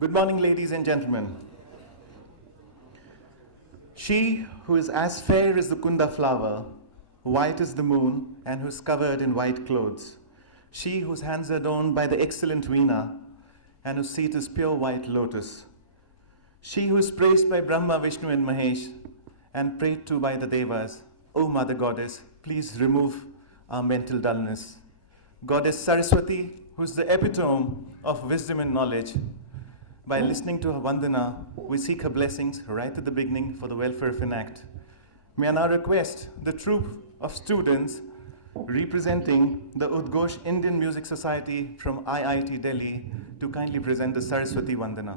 Good morning, ladies and gentlemen. She who is as fair as the kunda flower, white as the moon, and who is covered in white clothes. She whose hands are adorned by the excellent veena, and whose seat is pure white lotus. She who is praised by Brahma, Vishnu, and Mahesh, and prayed to by the Devas. O Mother Goddess, please remove our mental dullness. Goddess Saraswati, who is the epitome of wisdom and knowledge. By listening to her Vandana, we seek her blessings right at the beginning for the welfare of enact. May I now request the troupe of students representing the Udghosh Indian Music Society from IIT Delhi to kindly present the Saraswati Vandana.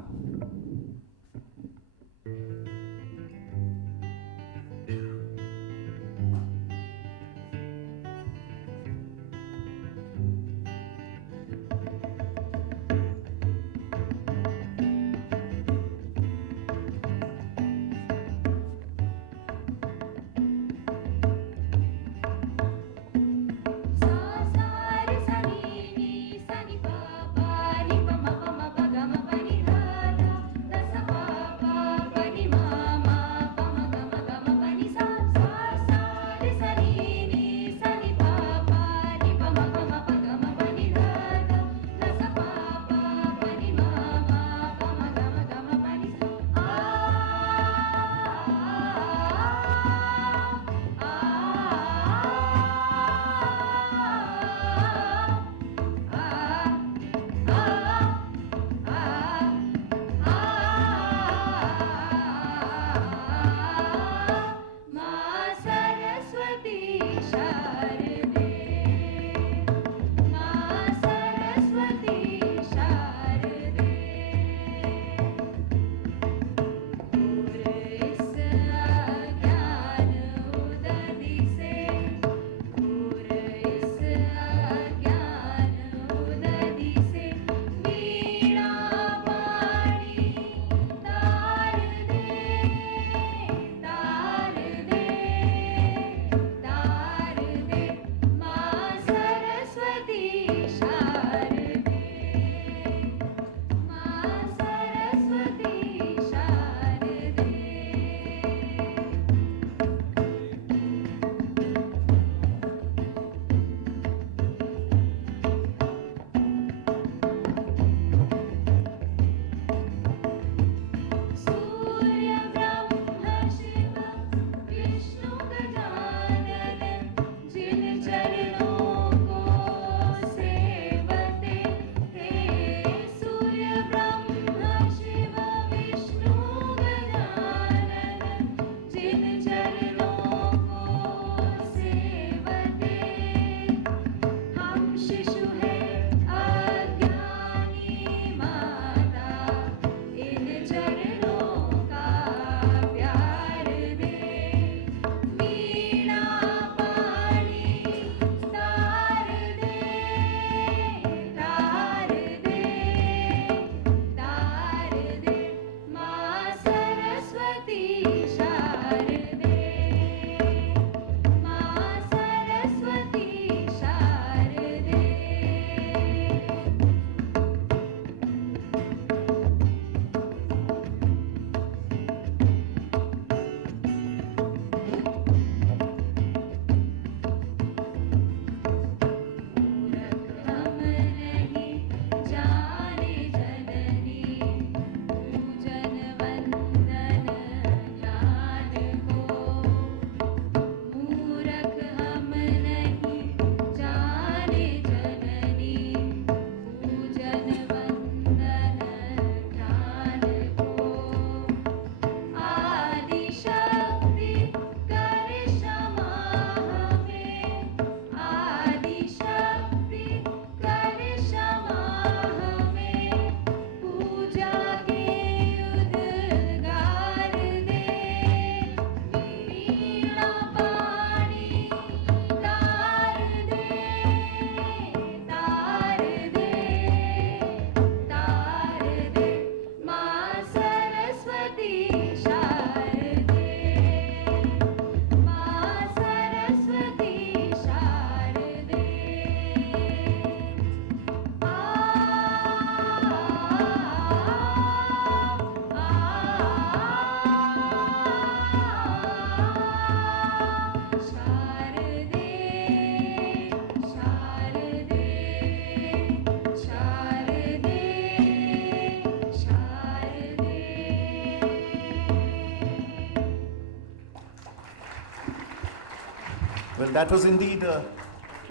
Well, that was indeed a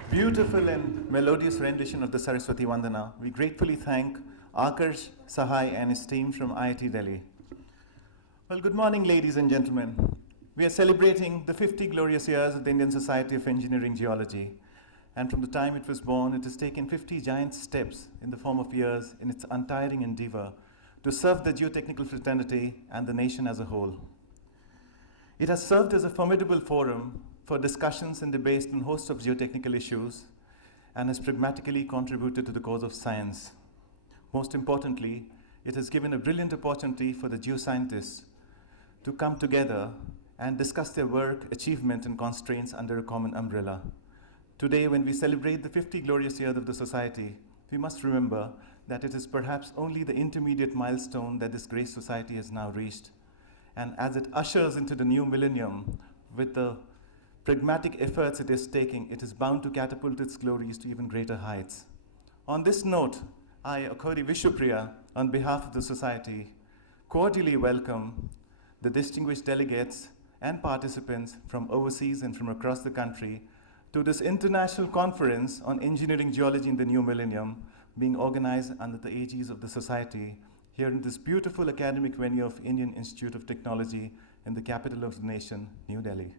beautiful and melodious rendition of the Saraswati Vandana. We gratefully thank Akarsh Sahai and his team from IIT Delhi. Well, good morning, ladies and gentlemen. We are celebrating the 50 glorious years of the Indian Society of Engineering Geology. And from the time it was born, it has taken 50 giant steps in the form of years in its untiring endeavor to serve the geotechnical fraternity and the nation as a whole. It has served as a formidable forum for discussions and debates on a host of geotechnical issues and has pragmatically contributed to the cause of science. Most importantly, it has given a brilliant opportunity for the geoscientists to come together and discuss their work, achievement, and constraints under a common umbrella. Today, when we celebrate the 50 glorious years of the Society, we must remember that it is perhaps only the intermediate milestone that this great society has now reached. And as it ushers into the new millennium with the pragmatic efforts it is taking, it is bound to catapult its glories to even greater heights. On this note, I, Akhori Vishwapriya, on behalf of the Society, cordially welcome the distinguished delegates and participants from overseas and from across the country to this international conference on engineering geology in the new millennium being organized under the aegis of the Society here in this beautiful academic venue of Indian Institute of Technology in the capital of the nation, New Delhi.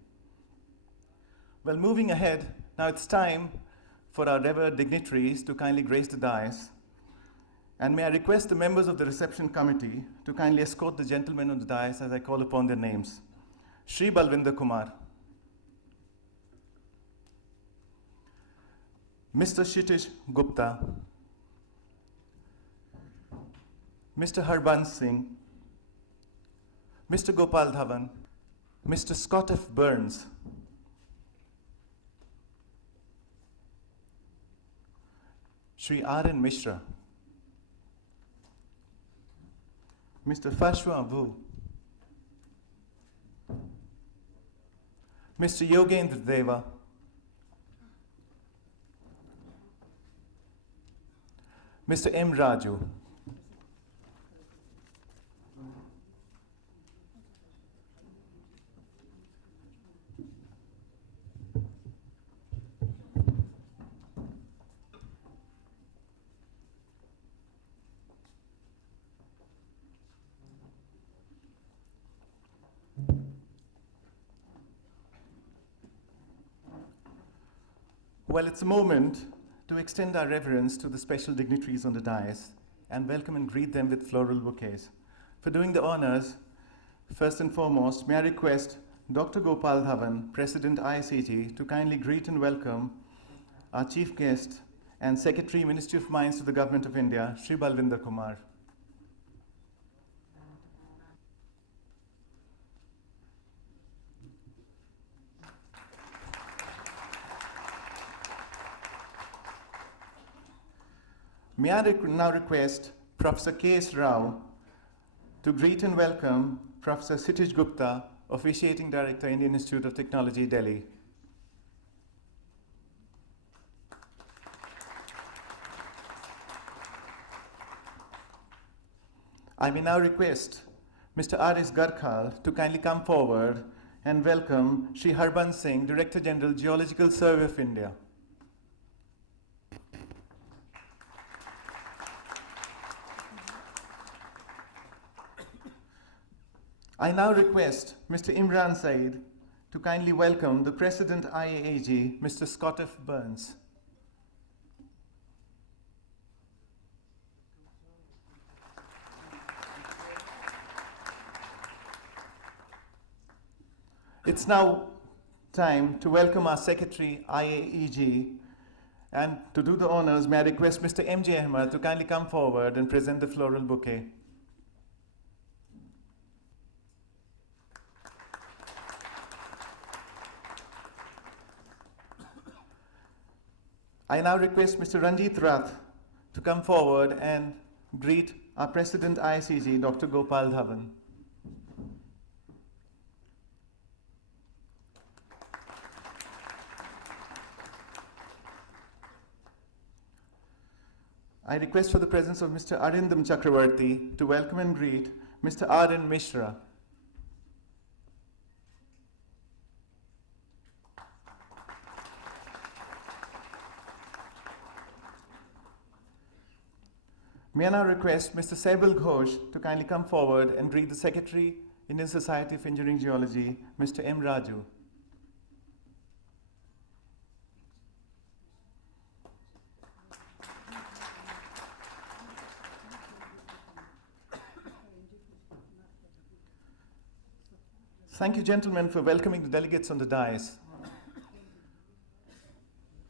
Well, moving ahead, now it's time for our revered dignitaries to kindly grace the dais. And may I request the members of the reception committee to kindly escort the gentlemen on the dais as I call upon their names. Shri Balvinder Kumar, Mr. Kshitij Gupta, Mr. Harbans Singh, Mr. Gopal Dhawan, Mr. Scott F. Burns, Shri R.N. Mishra, Mr. Fashwa Vu, Mr. Yogendra Deva, Mr. M. Raju, well, it's a moment to extend our reverence to the special dignitaries on the dais and welcome and greet them with floral bouquets. For doing the honors, first and foremost, may I request Dr. Gopal Dhawan, President ICT, to kindly greet and welcome our chief guest and Secretary, Ministry of Mines to the Government of India, Shri Balvinder Kumar. May I now request Professor K.S. Rao to greet and welcome Professor Kshitij Gupta, Officiating Director, Indian Institute of Technology, Delhi. I may now request Mr. R.S. Garkhal to kindly come forward and welcome Shri Harbans Singh, Director General, Geological Survey of India. I now request Mr. Imran Said to kindly welcome the President IAAG, Mr. Scott F. Burns. It's now time to welcome our Secretary, IAEG, and to do the honors, may I request Mr. M.J. Ahmed to kindly come forward and present the floral bouquet. I now request Mr. Ranjit Rath to come forward and greet our President ICG, Dr. Gopal Dhawan. I request for the presence of Mr. Arindam Chakravarti to welcome and greet Mr. R.N. Mishra. May I now request Mr. Saibil Ghosh to kindly come forward and greet the Secretary, Indian Society of Engineering Geology, Mr. M. Raju. Thank you, gentlemen, for welcoming the delegates on the dais.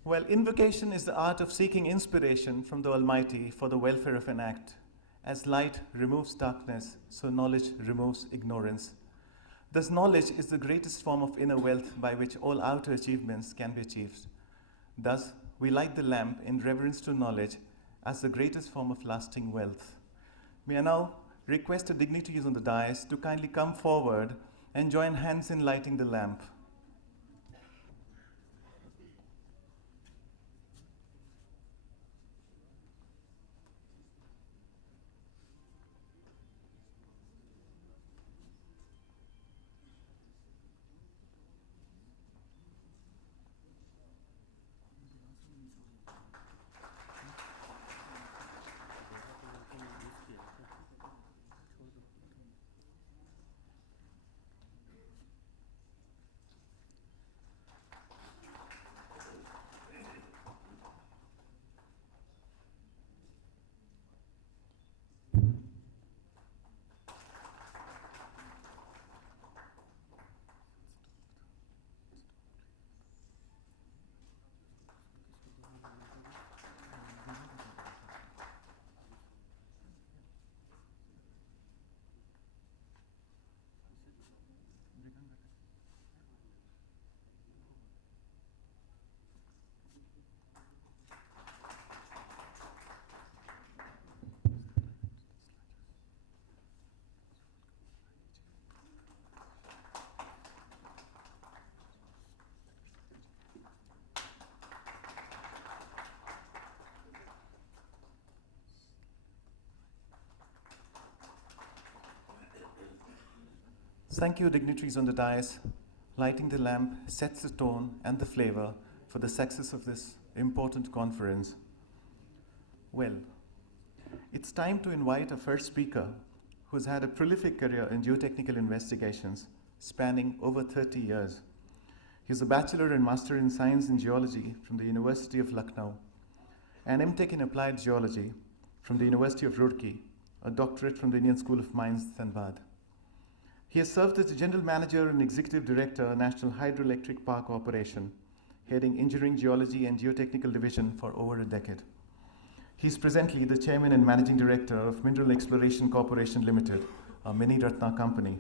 Well, invocation is the art of seeking inspiration from the Almighty for the welfare of an act. As light removes darkness, so knowledge removes ignorance. Thus, knowledge is the greatest form of inner wealth by which all outer achievements can be achieved. Thus, we light the lamp in reverence to knowledge as the greatest form of lasting wealth. May I now request the dignitaries on the dais to kindly come forward and join hands in lighting the lamp. Thank you, dignitaries on the dais. Lighting the lamp sets the tone and the flavor for the success of this important conference. Well, it's time to invite our first speaker, who's had a prolific career in geotechnical investigations spanning over 30 years. He's a bachelor and master in science and geology from the University of Lucknow, an MTech in applied geology from the University of Roorkee, a doctorate from the Indian School of Mines, Dhanbad. He has served as the General Manager and Executive Director, National Hydroelectric Power Corporation, heading Engineering, Geology and Geotechnical Division for over a decade. He is presently the Chairman and Managing Director of Mineral Exploration Corporation Limited, a Mini Ratna company.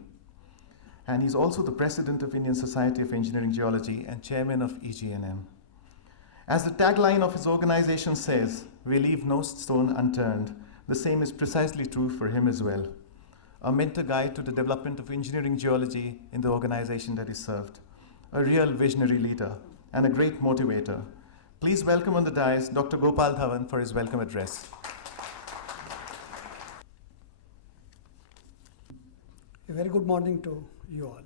And he's also the President of Indian Society of Engineering Geology and Chairman of EGNM. As the tagline of his organization says, "We leave no stone unturned," the same is precisely true for him as well. A mentor guide to the development of engineering geology in the organization that he served, a real visionary leader, and a great motivator. Please welcome on the dais Dr. Gopal Dhawan for his welcome address. A very good morning to you all.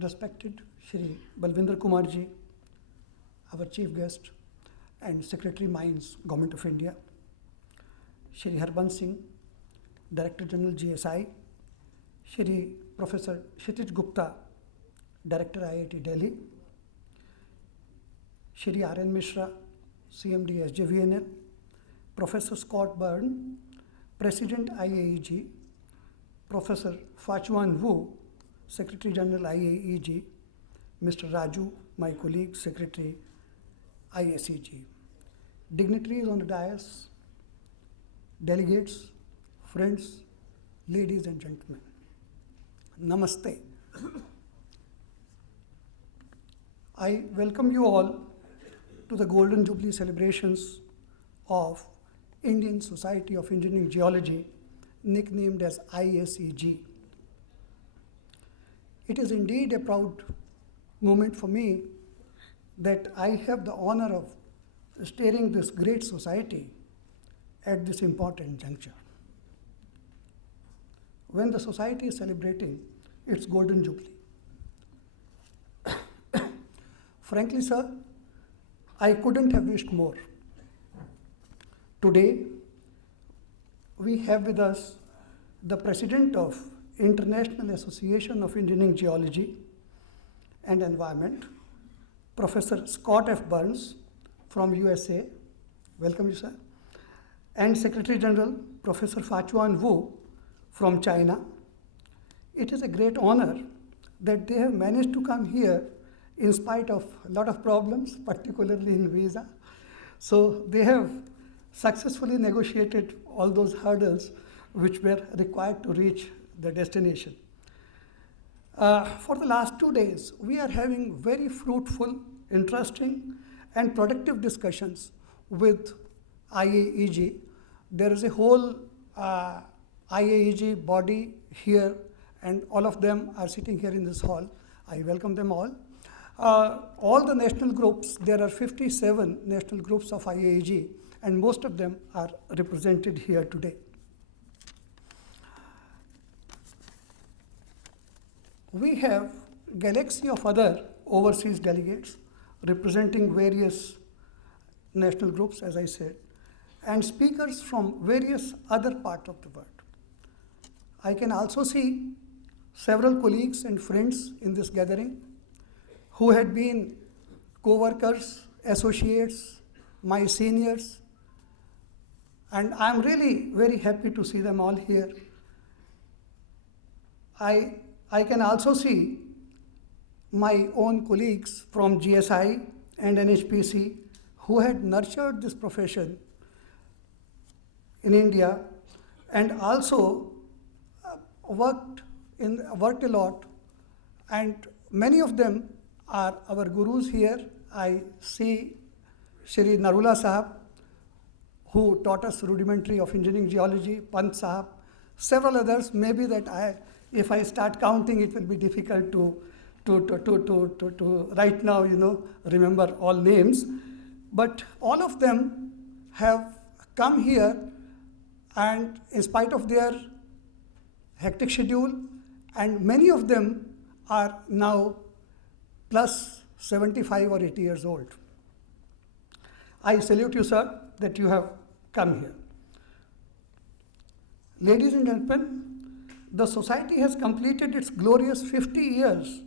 Respected Shri Balvinder Kumarji, our Chief Guest and Secretary Mines, Government of India, Shri Harbans Singh, Director General GSI, Shri Professor Kshitij Gupta, Director IIT Delhi, Shri R.N. Mishra, CMD SJVNL, Professor Scott Byrne, President IAEG, Professor Fachuan Wu, Secretary General IAEG, Mr. Raju, my colleague, Secretary ISEG, dignitaries on the dais, delegates, friends, ladies and gentlemen, Namaste. I welcome you all to the Golden Jubilee celebrations of Indian Society of Engineering Geology, nicknamed as ISEG. It is indeed a proud moment for me that I have the honor of steering this great society at this important juncture. When the society is celebrating its Golden Jubilee. Frankly, sir, I couldn't have wished more Today, we have with us the President of International Association of Engineering Geology and Environment, Professor Scott F. Burns from USA. Welcome you, sir. And Secretary General, Professor Fachuan Wu from China. It is a great honor that they have managed to come here in spite of a lot of problems, particularly in visa. So they have successfully negotiated all those hurdles which were required to reach the destination. For the last 2 days, we are having very fruitful, interesting, and productive discussions with IAEG. There is a whole IAEG body here, and all of them are sitting here in this hall. I welcome them all. All the national groups, there are 57 national groups of IAEG, and most of them are represented here today. We have a galaxy of other overseas delegates representing various national groups, as I said, and speakers from various other parts of the world. I can also see several colleagues and friends in this gathering who had been co-workers, associates, my seniors, and I'm really very happy to see them all here. I can also see my own colleagues from GSI and NHPC who had nurtured this profession in India and also worked a lot, and many of them are our gurus here. I see Shri Narula Sahab, who taught us rudimentary of engineering geology, Pant Sahab, several others. Maybe that if I start counting, it will be difficult to right now, remember all names. But all of them have come here, and in spite of their hectic schedule, and many of them are now plus 75 or 80 years old. I salute you, sir, that you have come here. Ladies and gentlemen, the society has completed its glorious 50 years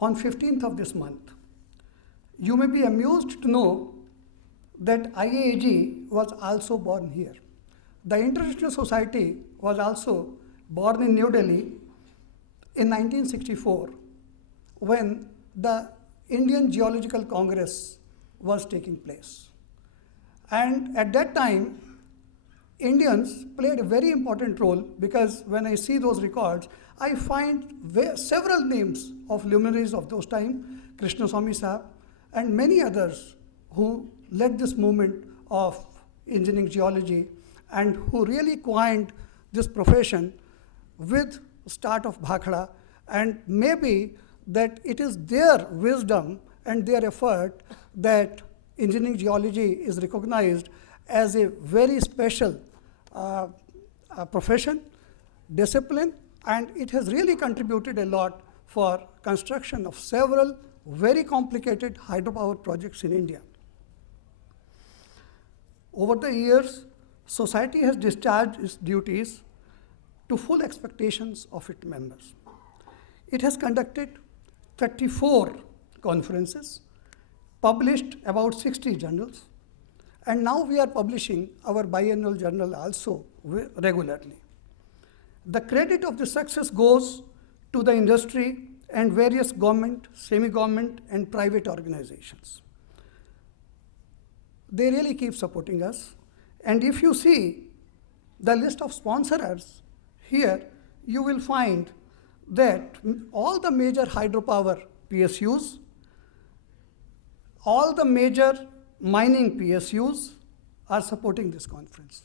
on 15th of this month. You may be amused to know that IAEG was also born here. The International Society was also born in New Delhi in 1964 when the Indian Geological Congress was taking place. And at that time, Indians played a very important role, because when I see those records, I find several names of luminaries of those time, Krishnaswamy Sahab and many others who led this movement of engineering geology and who really coined this profession with start of Bhakhara, and maybe that it is their wisdom and their effort that engineering geology is recognized as a very special profession, discipline, and it has really contributed a lot for construction of several very complicated hydropower projects in India. Over the years, society has discharged its duties to full expectations of its members. It has conducted 34 conferences, published about 60 journals, and now we are publishing our biannual journal also regularly. The credit of the success goes to the industry and various government, semi-government, and private organizations. They really keep supporting us. And if you see the list of sponsors here, you will find that all the major hydropower PSUs, all the major mining PSUs are supporting this conference.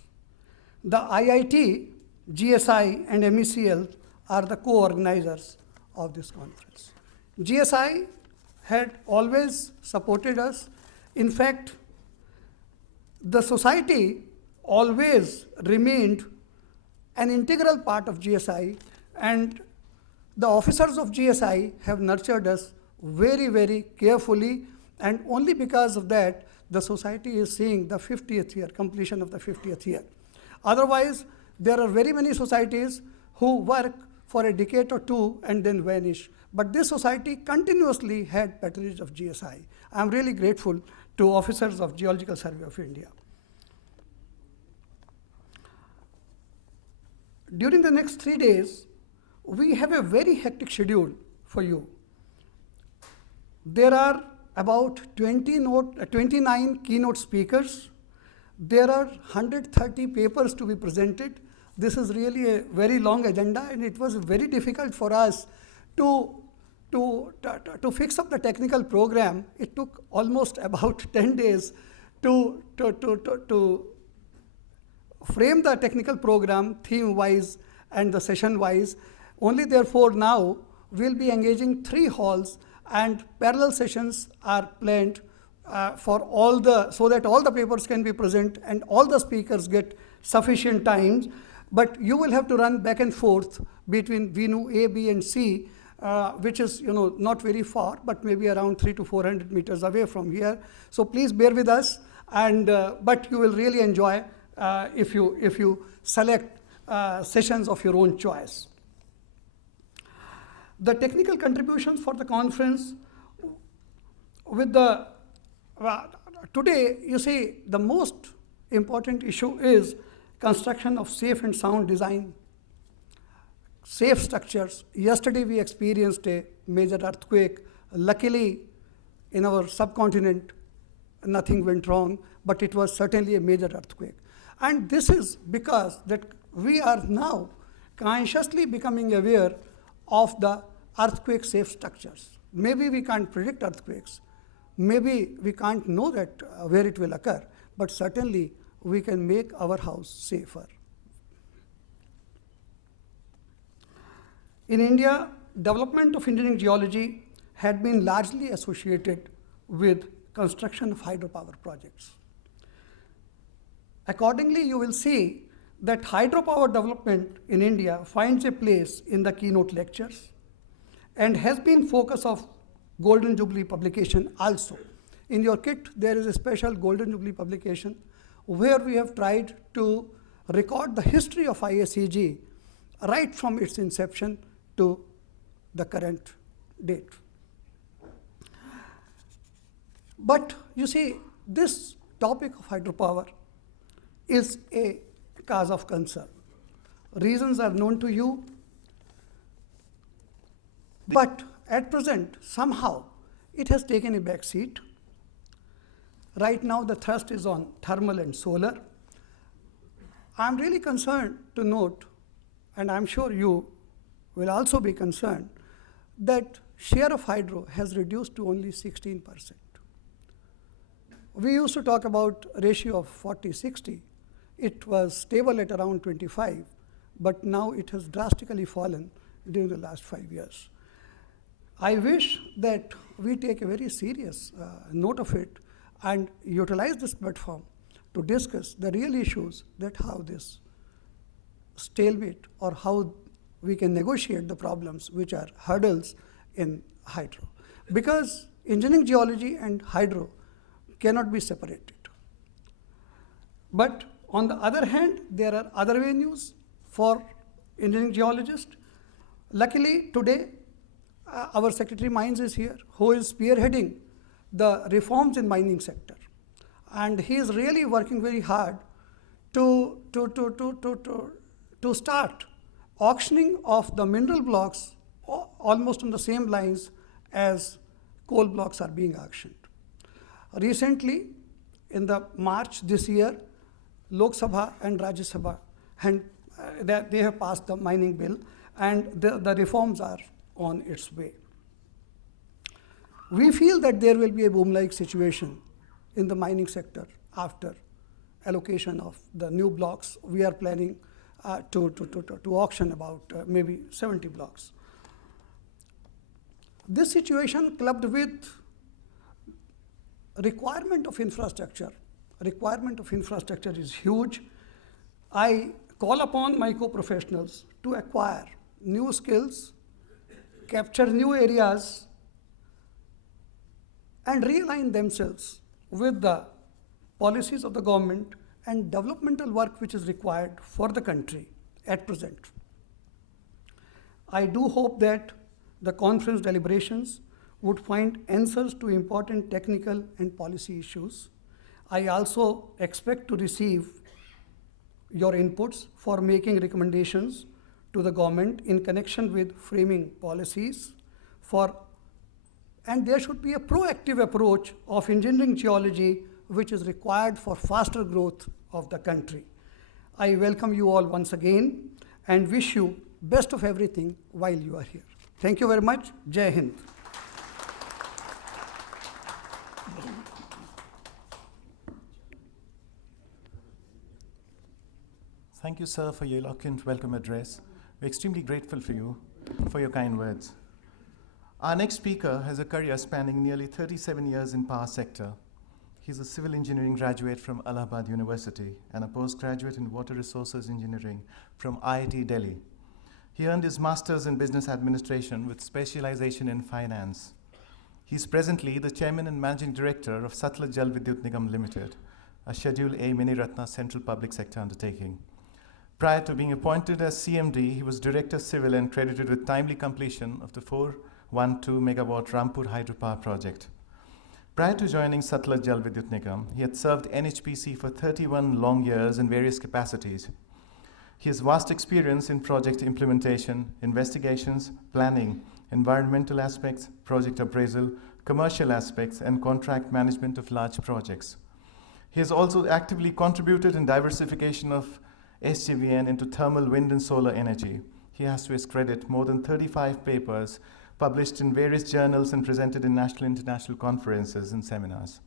The IIT, GSI, and MECL are the co-organizers of this conference. GSI had always supported us. In fact, the society always remained an integral part of GSI, and the officers of GSI have nurtured us very, very carefully, and only because of that, the society is seeing the 50th year, completion of the 50th year. Otherwise, there are very many societies who work for a decade or two and then vanish. But this society continuously had patronage of GSI. I am really grateful to officers of Geological Survey of India. During the next 3 days, we have a very hectic schedule for you. There are about 29 keynote speakers. There are 130 papers to be presented. This is really a very long agenda, and it was very difficult for us to fix up the technical program. It took almost about 10 days to frame the technical program theme-wise and the session-wise. Only therefore now we'll be engaging 3 halls, and parallel sessions are planned so that all the papers can be present and all the speakers get sufficient time. But you will have to run back and forth between venue A, B, and C, which is not very far, but maybe around 300 to 400 meters away from here. So please bear with us, and but you will really enjoy if you select sessions of your own choice. The technical contributions for the conference today, you see, the most important issue is construction of safe and sound design, safe structures. Yesterday we experienced a major earthquake. Luckily, in our subcontinent, nothing went wrong, but it was certainly a major earthquake. And this is because that we are now consciously becoming aware of the earthquake safe structures. Maybe we can't predict earthquakes. Maybe we can't know that where it will occur, but certainly we can make our house safer. In India, development of engineering geology had been largely associated with construction of hydropower projects. Accordingly, you will see that hydropower development in India finds a place in the keynote lectures and has been focus of Golden Jubilee publication also. In your kit, there is a special Golden Jubilee publication where we have tried to record the history of ISEG right from its inception to the current date. But you see, this topic of hydropower is a cause of concern. Reasons are known to you, but at present, somehow, it has taken a back seat. Right now, the thrust is on thermal and solar. I'm really concerned to note, and I'm sure you will also be concerned, that share of hydro has reduced to only 16%. We used to talk about ratio of 40-60. It was stable at around 25, but now it has drastically fallen during the last 5 years. I wish that we take a very serious note of it and utilize this platform to discuss the real issues, that how this stalemate or how we can negotiate the problems which are hurdles in hydro. Because engineering geology and hydro cannot be separated. But on the other hand, there are other venues for engineering geologists. Luckily, today, our Secretary Mines is here, who is spearheading the reforms in mining sector. And he is really working very hard to start auctioning of the mineral blocks almost on the same lines as coal blocks are being auctioned. Recently, in the March this year, Lok Sabha and Rajya Sabha, and they have passed the mining bill, and the reforms are on its way. We feel that there will be a boom-like situation in the mining sector after allocation of the new blocks. We are planning to auction about maybe 70 blocks. This situation clubbed with requirement of infrastructure. Requirement of infrastructure is huge. I call upon my co-professionals to acquire new skills, capture new areas, and realign themselves with the policies of the government, and developmental work which is required for the country at present. I do hope that the conference deliberations would find answers to important technical and policy issues. I also expect to receive your inputs for making recommendations to the government in connection with framing policies and there should be a proactive approach of engineering geology which is required for faster growth of the country. I welcome you all once again and wish you best of everything while you are here. Thank you very much. Jai Hind. Thank you, sir, for your eloquent welcome address. We're extremely grateful for you, for your kind words. Our next speaker has a career spanning nearly 37 years in power sector. He's a civil engineering graduate from Allahabad University and a postgraduate in water resources engineering from IIT Delhi. He earned his master's in business administration with specialization in finance. He's presently the chairman and managing director of Satluj Jal Vidyut Nigam Limited, a Schedule A Mini Ratna central public sector undertaking. Prior to being appointed as CMD, he was Director Civil and credited with timely completion of the 412 megawatt Rampur hydropower project. Prior to joining Satluj Jal Vidyut Nigam, he had served NHPC for 31 long years in various capacities. He has vast experience in project implementation, investigations, planning, environmental aspects, project appraisal, commercial aspects, and contract management of large projects. He has also actively contributed in diversification of SJVN into thermal, wind, and solar energy. He has to his credit more than 35 papers published in various journals and presented in national and international conferences and seminars.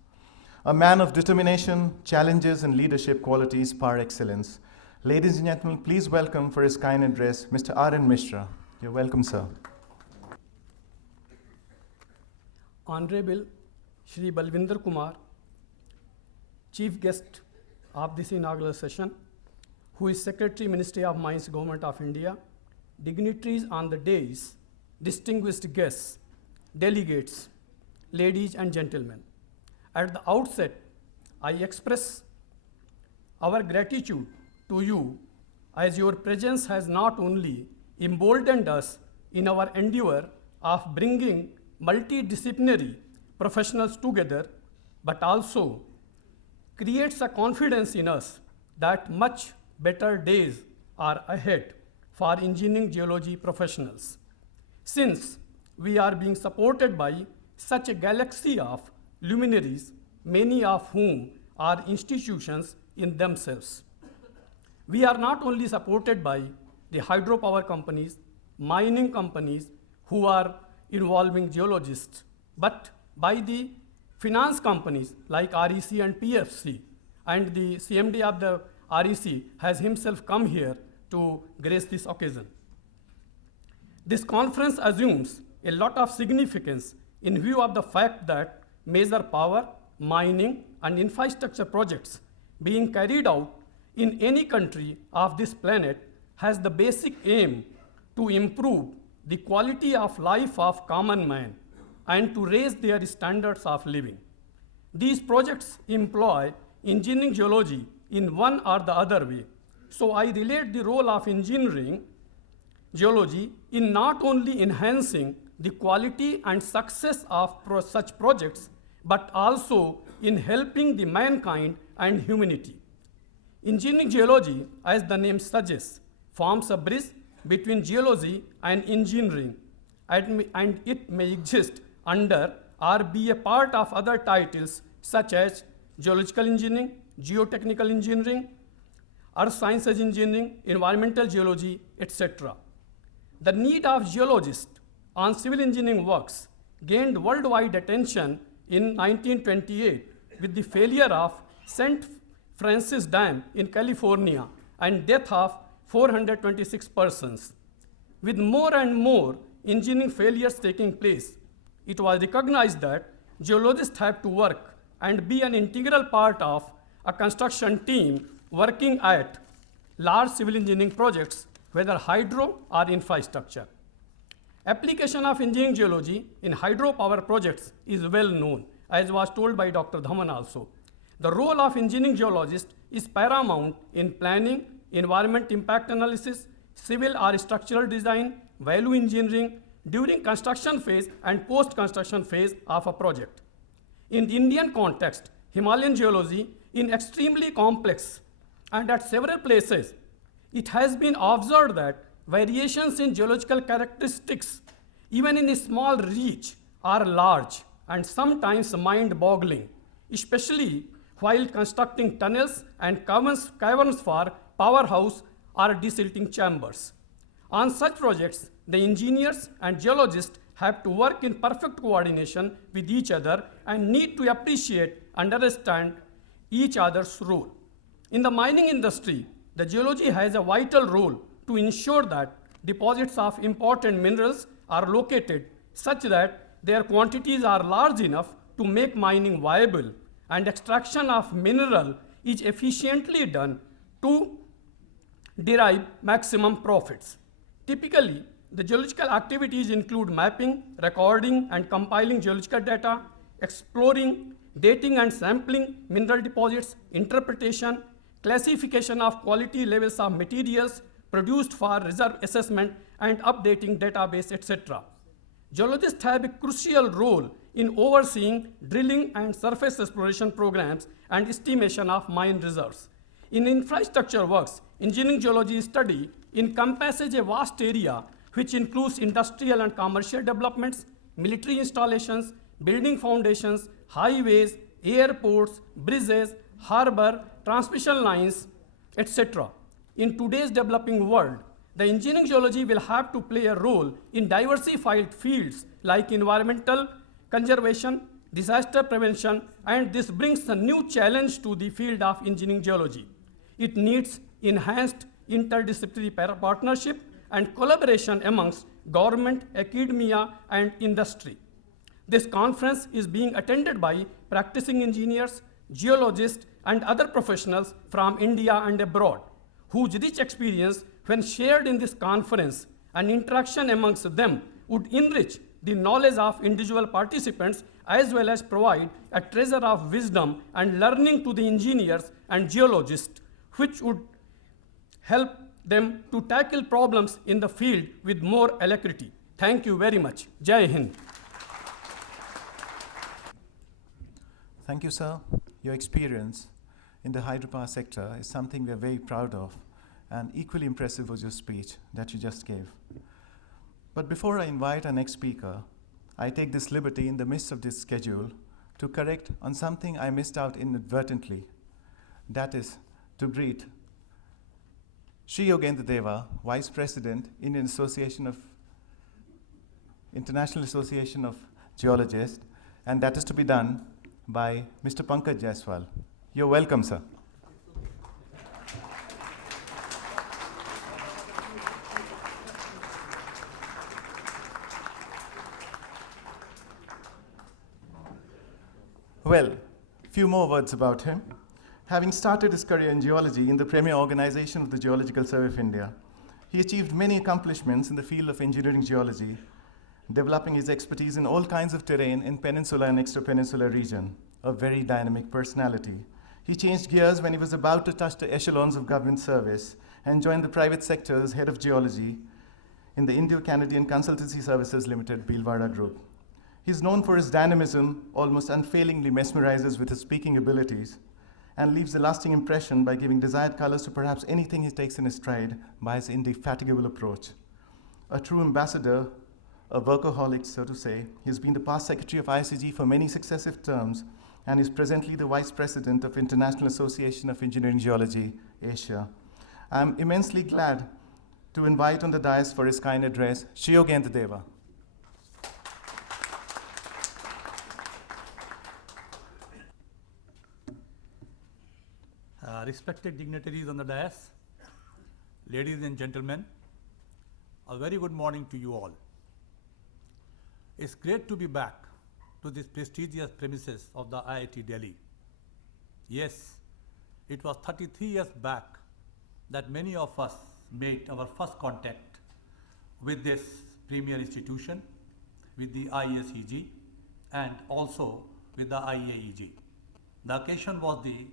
A man of determination, challenges, and leadership qualities par excellence. Ladies and gentlemen, please welcome for his kind address, Mr. R.N. Mishra. You're welcome, sir. Honorable Shri Balvinder Kumar, Chief Guest of this inaugural session, who is Secretary Ministry of Mines, Government of India, dignitaries on the dais, distinguished guests, delegates, ladies and gentlemen. At the outset, I express our gratitude to you as your presence has not only emboldened us in our endeavor of bringing multidisciplinary professionals together, but also creates a confidence in us that much better days are ahead for engineering geology professionals, since we are being supported by such a galaxy of luminaries, many of whom are institutions in themselves. We are not only supported by the hydropower companies, mining companies who are involving geologists, but by the finance companies like REC and PFC, and the CMD of the REC has himself come here to grace this occasion. This conference assumes a lot of significance in view of the fact that major power, mining, and infrastructure projects being carried out in any country of this planet has the basic aim to improve the quality of life of common man and to raise their standards of living. These projects employ engineering geology in one or the other way. So I relate the role of engineering geology in not only enhancing the quality and success of such projects, but also in helping the mankind and humanity. Engineering geology, as the name suggests, forms a bridge between geology and engineering, and it may exist under or be a part of other titles such as geological engineering, geotechnical engineering, earth sciences engineering, environmental geology, etc. The need of geologists on civil engineering works gained worldwide attention in 1928 with the failure of St. Francis Dam in California and death of 426 persons. With more and more engineering failures taking place, it was recognized that geologists have to work and be an integral part of a construction team working at large civil engineering projects, whether hydro or infrastructure. Application of engineering geology in hydropower projects is well known, as was told by Dr. Dhaman also. The role of engineering geologist is paramount in planning, environment impact analysis, civil or structural design, value engineering during construction phase and post-construction phase of a project. In the Indian context, Himalayan geology is extremely complex, and at several places, it has been observed that variations in geological characteristics, even in a small reach, are large and sometimes mind-boggling, especially while constructing tunnels and caverns for powerhouse or desilting chambers. On such projects, the engineers and geologists have to work in perfect coordination with each other and need to appreciate and understand each other's role. In the mining industry, the geology has a vital role to ensure that deposits of important minerals are located such that their quantities are large enough to make mining viable and extraction of mineral is efficiently done to derive maximum profits. Typically, the geological activities include mapping, recording and compiling geological data, exploring, dating and sampling mineral deposits, interpretation, classification of quality levels of materials produced for reserve assessment and updating database, etc. Geologists have a crucial role in overseeing drilling and surface exploration programs and estimation of mine reserves. In infrastructure works, engineering geology study encompasses a vast area which includes industrial and commercial developments, military installations, building foundations, highways, airports, bridges, harbor, transmission lines, etc. In today's developing world, the engineering geology will have to play a role in diversified fields like environmental conservation, disaster prevention, and this brings a new challenge to the field of engineering geology. It needs enhanced interdisciplinary partnership and collaboration amongst government, academia, and industry. This conference is being attended by practicing engineers, geologists, and other professionals from India and abroad, whose rich experience, when shared in this conference and interaction amongst them, would enrich the knowledge of individual participants as well as provide a treasure of wisdom and learning to the engineers and geologists, which would help them to tackle problems in the field with more alacrity. Thank you very much. Jai Hind. Thank you, sir. Your experience in the hydropower sector is something we're very proud of, and equally impressive was your speech that you just gave. But before I invite our next speaker, I take this liberty in the midst of this schedule to correct on something I missed out inadvertently. That is to greet Sri Yogendra Deva, Vice President, International Association of Geologists, and that is to be done by Mr. Pankaj Jaiswal. You're welcome, sir. Well, few more words about him. Having started his career in geology in the premier organization of the Geological Survey of India, he achieved many accomplishments in the field of engineering geology, developing his expertise in all kinds of terrain in peninsular and extra-peninsular region, a very dynamic personality. He changed gears when he was about to touch the echelons of government service and joined the private sector as head of geology in the Indo-Canadian Consultancy Services Limited, Bhilwara Group. He's known for his dynamism, almost unfailingly mesmerizes with his speaking abilities, and leaves a lasting impression by giving desired colors to perhaps anything he takes in his stride by his indefatigable approach. A true ambassador, a workaholic, so to say, he has been the past secretary of ICG for many successive terms and is presently the vice president of International Association of Engineering Geology, Asia. I'm immensely glad to invite on the dais for his kind address, Sri Yogendra Deva. Respected dignitaries on the dais, ladies and gentlemen, a very good morning to you all. It's great to be back to this prestigious premises of the IIT Delhi. Yes, it was 33 years back that many of us made our first contact with this premier institution, with the ISEG, and also with the IAEG. The occasion was the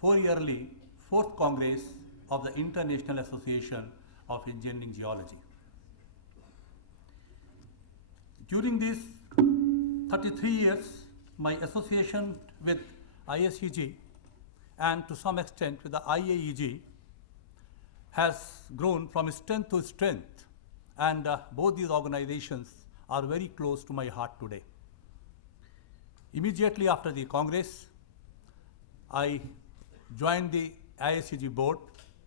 four-yearly 4th Congress of the International Association of Engineering Geology. During these 33 years, my association with ISEG and to some extent with the IAEG has grown from strength to strength, and both these organizations are very close to my heart today. Immediately after the Congress, I joined the ISEG board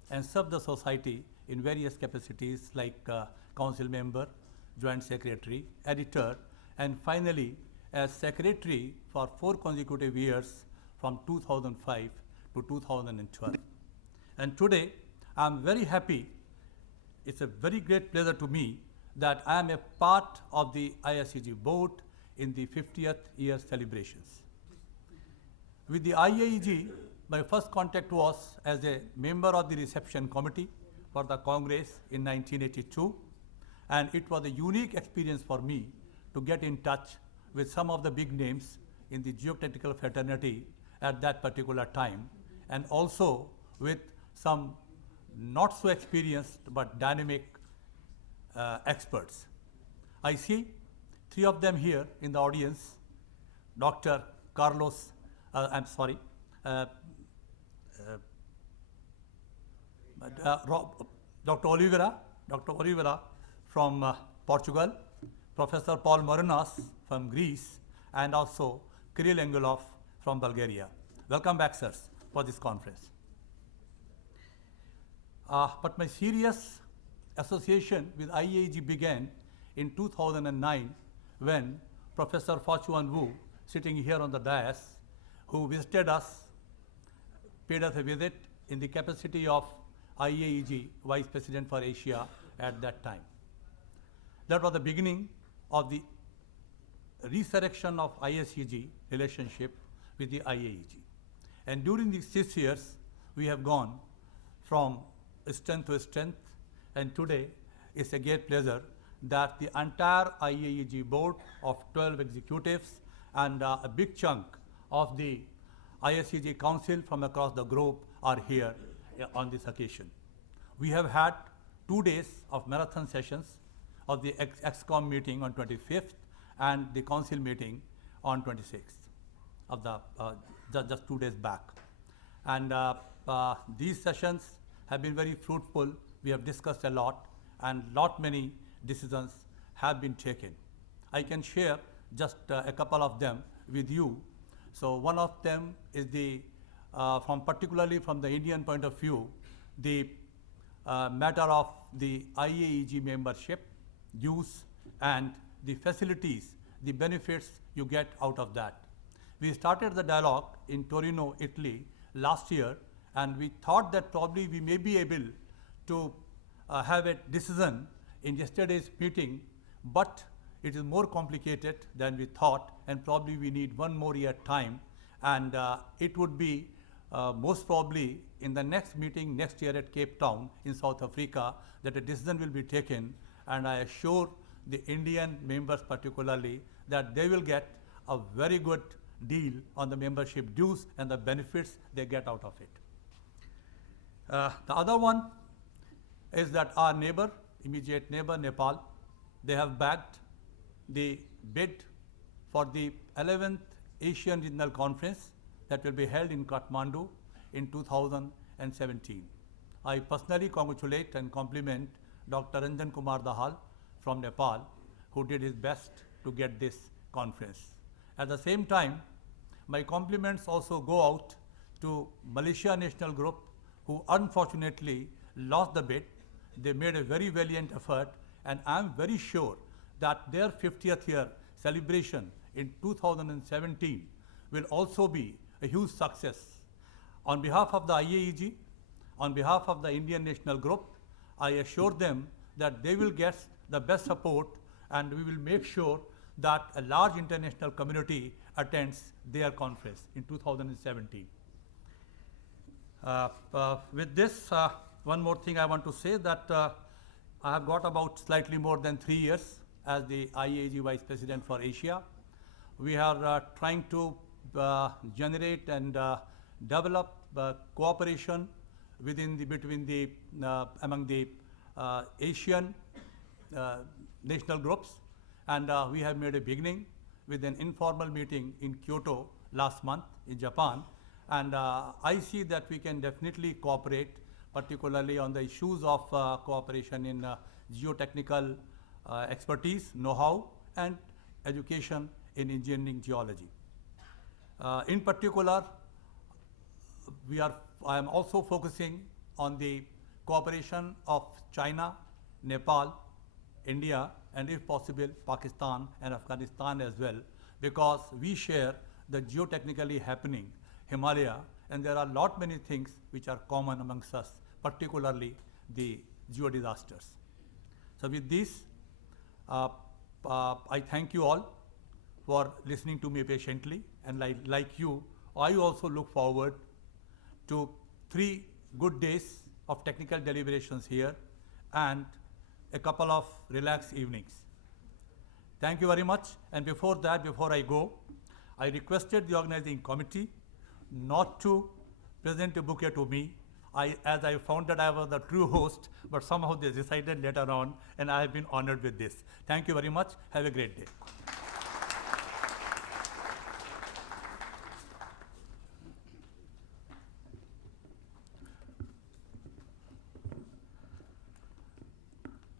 and served the society in various capacities like council member, joint secretary, editor, and finally as secretary for 4 consecutive years from 2005 to 2012. And today, I'm very happy. It's a very great pleasure to me that I am a part of the ISEG board in the 50th year celebrations. With the IAEG, my first contact was as a member of the reception committee for the Congress in 1982, and it was a unique experience for me to get in touch with some of the big names in the geotechnical fraternity at that particular time, and also with some not so experienced but dynamic experts. I see 3 of them here in the audience: Dr. Carlos, Dr. Oliveira from Portugal, Professor Paul Morinas from Greece, and also Kirill Engulov from Bulgaria. Welcome back, sirs, for this conference. But my serious association with IAEG began in 2009 when Professor Fa Chuan Wu, sitting here on the dais, who visited us, paid us a visit in the capacity of IAEG Vice President for Asia at that time. That was the beginning of the resurrection of ISEG relationship with the IAEG. And during these 6 years, we have gone from strength to strength, and today it's a great pleasure that the entire IAEG board of 12 executives and a big chunk of the ISEG council from across the globe are here on this occasion. We have had 2 days of marathon sessions of the ExCom meeting on 25th and the council meeting on 26th of the just 2 days back. And these sessions have been very fruitful. We have discussed a lot, and many decisions have been taken. I can share just a couple of them with you. So one of them is the, particularly from the Indian point of view, the matter of the IAEG membership, dues, and the facilities, the benefits you get out of that. We started the dialogue in Torino, Italy last year, and we thought that probably we may be able to have a decision in yesterday's meeting, but it is more complicated than we thought, and probably we need 1 more year time, and it would be most probably in the next meeting next year at Cape Town in South Africa that a decision will be taken, and I assure the Indian members particularly that they will get a very good deal on the membership dues and the benefits they get out of it. The other one is that our neighbor, immediate neighbor, Nepal, they have backed the bid for the 11th Asian Regional Conference that will be held in Kathmandu in 2017. I personally congratulate and compliment Dr. Ranjan Kumar Dahal from Nepal, who did his best to get this conference. At the same time, my compliments also go out to Malaysia National Group, who unfortunately lost the bid. They made a very valiant effort, and I'm very sure that their 50th year celebration in 2017 will also be a huge success. On behalf of the IAEG, on behalf of the Indian National Group, I assure them that they will get the best support, and we will make sure that a large international community attends their conference in 2017. With this, one more thing I want to say that I have got about slightly more than 3 years as the IAEG Vice President for Asia. We are trying to generate and develop cooperation between the among the Asian national groups, and we have made a beginning with an informal meeting in Kyoto last month in Japan, and I see that we can definitely cooperate, particularly on the issues of cooperation in geotechnical expertise, know-how, and education in engineering geology. In particular, I am also focusing on the cooperation of China, Nepal, India, and if possible, Pakistan and Afghanistan as well, because we share the geotechnically happening Himalaya, and there are many things which are common amongst us, particularly the geodisasters. So with this, I thank you all for listening to me patiently, and like you, I also look forward to 3 good days of technical deliberations here and a couple of relaxed evenings. Thank you very much, and before I go, I requested the organizing committee not to present a bouquet to me, as I found that I was the true host, but somehow they decided later on, and I have been honored with this. Thank you very much. Have a great day.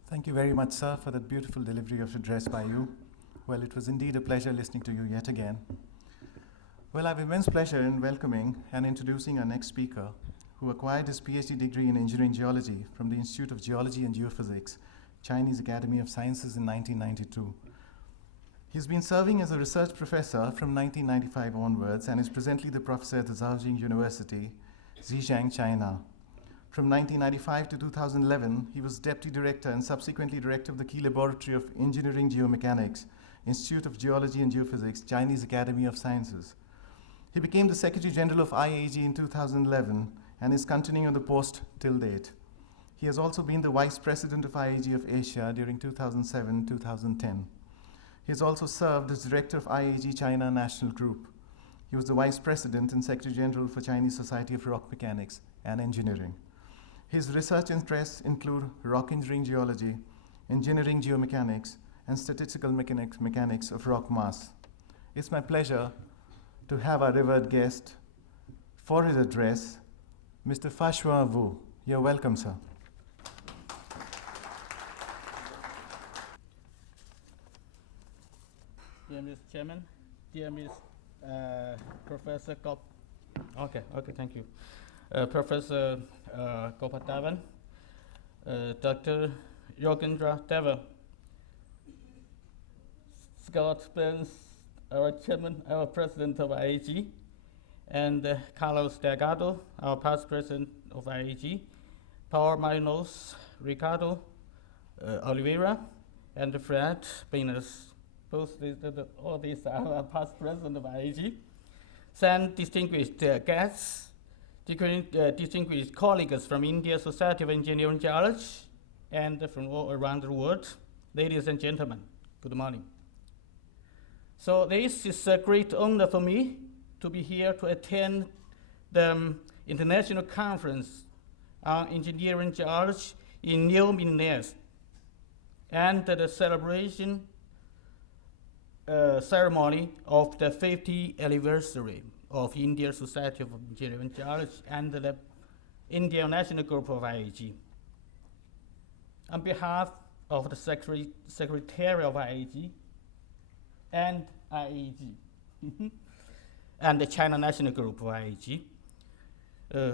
Thank you very much, sir, for that beautiful delivery of address by you. Well, it was indeed a pleasure listening to you yet again. Well, I have immense pleasure in welcoming and introducing our next speaker, who acquired his PhD degree in engineering geology from the Institute of Geology and Geophysics, Chinese Academy of Sciences in 1992. He's been serving as a research professor from 1995 onwards and is presently the professor at the Zhaojing University, Zhejiang, China. From 1995 to 2011, he was deputy director and subsequently director of the Key Laboratory of Engineering Geomechanics, Institute of Geology and Geophysics, Chinese Academy of Sciences. He became the Secretary General of IAG in 2011 and is continuing on the post till date. He has also been the Vice President of IAG of Asia during 2007-2010. He has also served as Director of IAG China National Group. He was the Vice President and Secretary General for Chinese Society of Rock Mechanics and Engineering. His research interests include rock engineering geology, engineering geomechanics, and statistical mechanics of rock mass. It's my pleasure to have our revered guest for his address, Mr. Fashua Wu. You're welcome, sir. Dear Mr. Chairman, dear Ms. Professor thank you. Professor Gopatavan, Dr. Yogendra Deva, Scott Burns, our chairman, our president of IAG, and Carlos Delgado, our past president of IAG, Paul Marinos, Ricardo Oliveira, and Fred Benes. All these are our past president of IAG. Some distinguished guests, distinguished colleagues from India Society of Engineering Geology and from all around the world, ladies and gentlemen, good morning. So this is a great honor for me to be here to attend the International Conference on Engineering Geology in New Milnes and the celebration ceremony of the 50th anniversary of India Society of Engineering Geology and the Indian National Group of IAG. On behalf of the Secretary of IAG and IAG and the China National Group of IAG,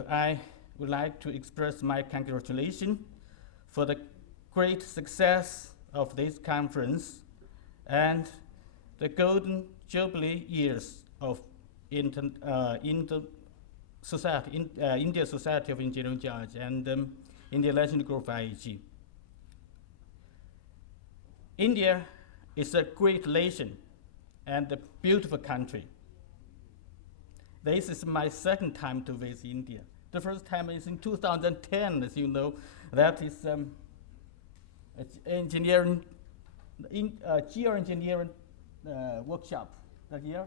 I would like to express my congratulations for the great success of this conference and the golden jubilee years of India Society of Engineering Geology and Indian National Group of IAG. India is a great nation and a beautiful country. This is my second time to visit India. The first time is in 2010, as you know. That is geoengineering workshop that year.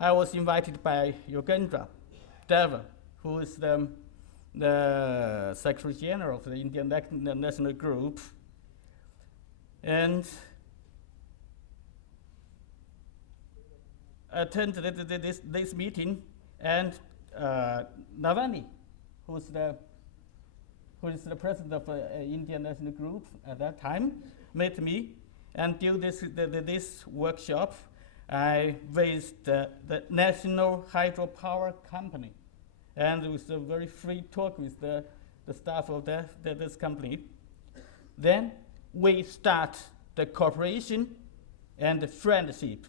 I was invited by Yogendra Deva, who is the Secretary General of the Indian National Group, and attended this meeting, and Navani, who is the president of Indian National Group at that time, met me, and during this workshop, I raised the National Hydropower Company, and it was a very free talk with the staff of this company. Then we start the cooperation and the friendship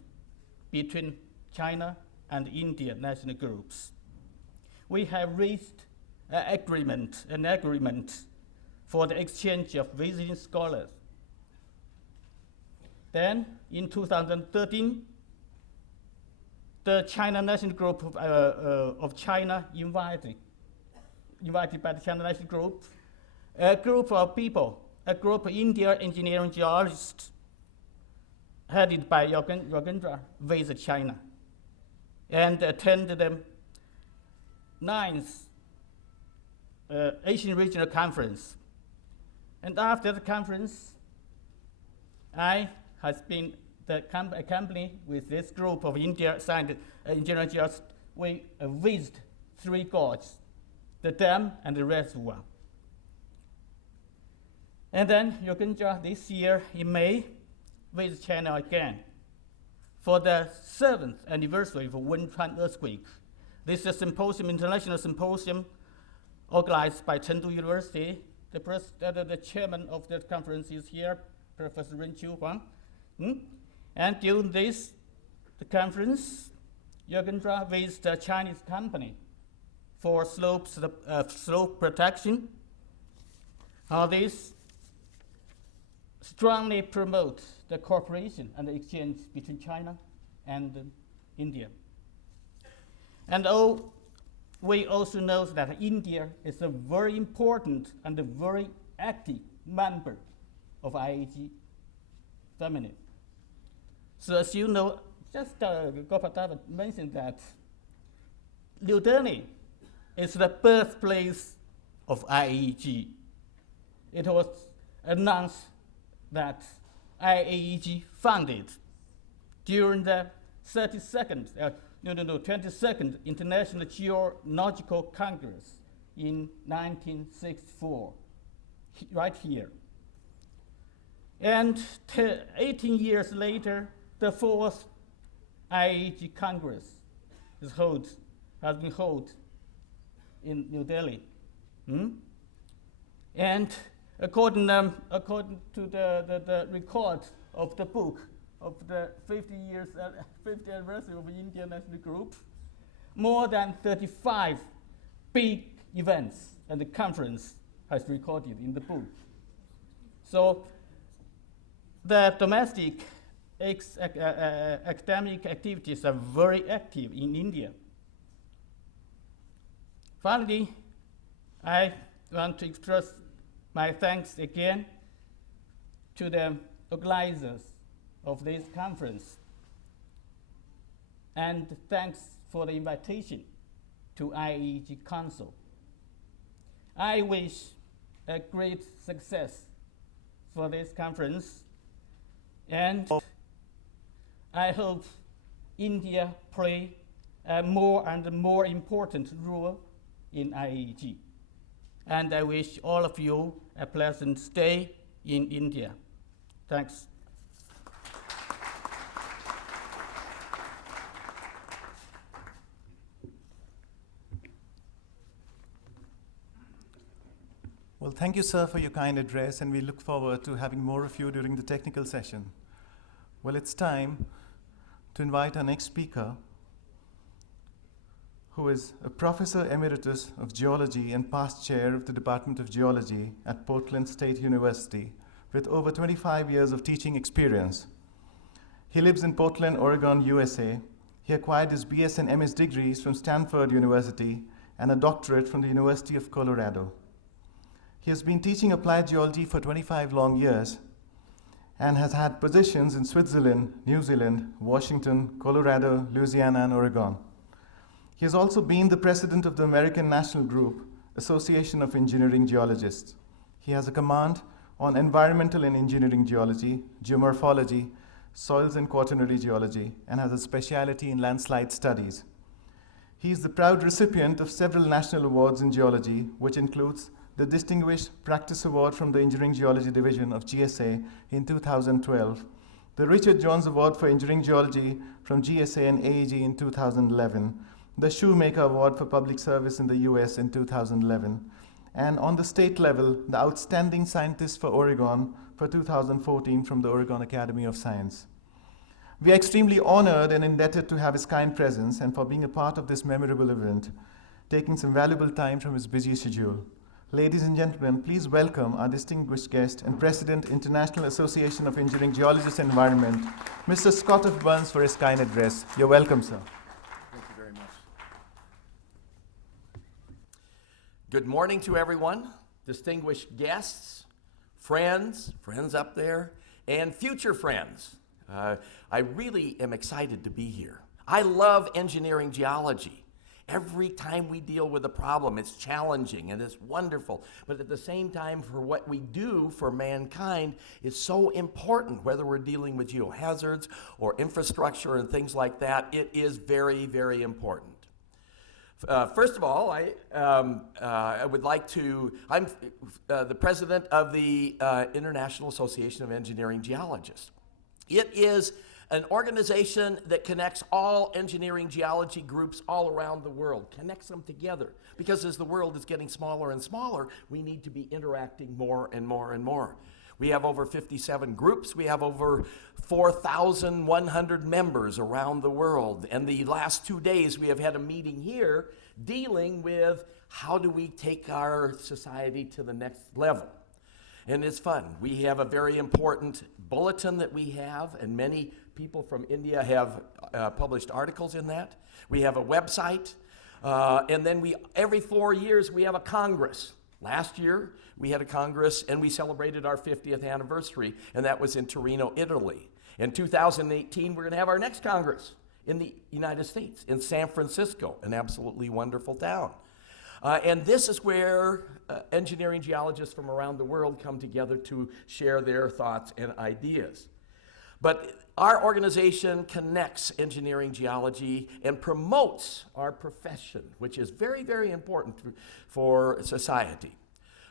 between China and India national groups. We have reached an agreement for the exchange of visiting scholars. Then in 2013, the China National Group of China invited by the China National Group, a group of people, a group of Indian engineering geologists headed by Yogendra, visit China and attended the 9th Asian Regional Conference. And after the conference, I has been accompanied with this group of Indian scientists, engineering geologists. We visit 3 gorges, the dam and the reservoir. And then Yogendra this year in May visit China again for the 7th anniversary of Wenchuan earthquake. This is a symposium, international symposium organized by Chengdu University. The chairman of the conference is here, Professor Renqiu Huang. And during the conference, Yogendra visited a Chinese company for slope protection. This strongly promote the cooperation and the exchange between China and India. And we also know that India is a very important and a very active member of IAG family. So as you know, just Gopal mentioned that New Delhi is the birthplace of IAG. It was announced that IAEG founded during the 22nd International Geological Congress in 1964, right here. And 18 years later, the 4th IAEG Congress has been held in New Delhi. And according to the record of the book of the 50 anniversary of the Indian National Group, more than 35 big events and the conference has recorded in the book. So the domestic academic activities are very active in India. Finally, I want to express my thanks again to the organizers of this conference, and thanks for the invitation to IAEG Council. I wish a great success for this conference, and I hope India play a more and more important role in IAEG. And I wish all of you a pleasant stay in India. Thanks. Well, thank you, sir, for your kind address, and we look forward to having more of you during the technical session. Well, it's time to invite our next speaker, who is a Professor Emeritus of Geology and past chair of the Department of Geology at Portland State University, with over 25 years of teaching experience. He lives in Portland, Oregon, USA. He acquired his BS and MS degrees from Stanford University and a doctorate from the University of Colorado. He has been teaching applied geology for 25 long years, and has had positions in Switzerland, New Zealand, Washington, Colorado, Louisiana, and Oregon. He has also been the president of the American National Group, Association of Engineering Geologists. He has a command on environmental and engineering geology, geomorphology, soils and quaternary geology, and has a specialty in landslide studies. He is the proud recipient of several national awards in geology, which includes the Distinguished Practice Award from the Engineering Geology Division of GSA in 2012, the Richard Jones Award for Engineering Geology from GSA and AEG in 2011, the Shoemaker Award for Public Service in the US in 2011, and on the state level, the Outstanding Scientist for Oregon for 2014 from the Oregon Academy of Science. We are extremely honored and indebted to have his kind presence and for being a part of this memorable event, taking some valuable time from his busy schedule. Ladies and gentlemen, please welcome our distinguished guest and President, International Association of Engineering Geologists and Environment, Mr. Scott F. Burns, for his kind address. You're welcome, sir. Thank you very much. Good morning to everyone, distinguished guests, friends up there, and future friends. I really am excited to be here. I love engineering geology. Every time we deal with a problem, it's challenging and it's wonderful. But at the same time, for what we do for mankind is so important, whether we're dealing with geohazards or infrastructure and things like that, it is very, very important. First of all, I would like to, I'm the president of the International Association of Engineering Geologists. It is an organization that connects all engineering geology groups all around the world, connects them together. Because as the world is getting smaller and smaller, we need to be interacting more and more and more. We have over 57 groups. We have over 4,100 members around the world. And the last 2 days, we have had a meeting here dealing with how do we take our society to the next level. And it's fun. We have a very important bulletin that we have, and many people from India have published articles in that. We have a website, and then every 4 years we have a Congress. Last year we had a Congress and we celebrated our 50th anniversary, and that was in Torino, Italy. In 2018 we're going to have our next Congress in the United States, in San Francisco, an absolutely wonderful town. And this is where engineering geologists from around the world come together to share their thoughts and ideas. But our organization connects engineering geology and promotes our profession, which is very, very important for society.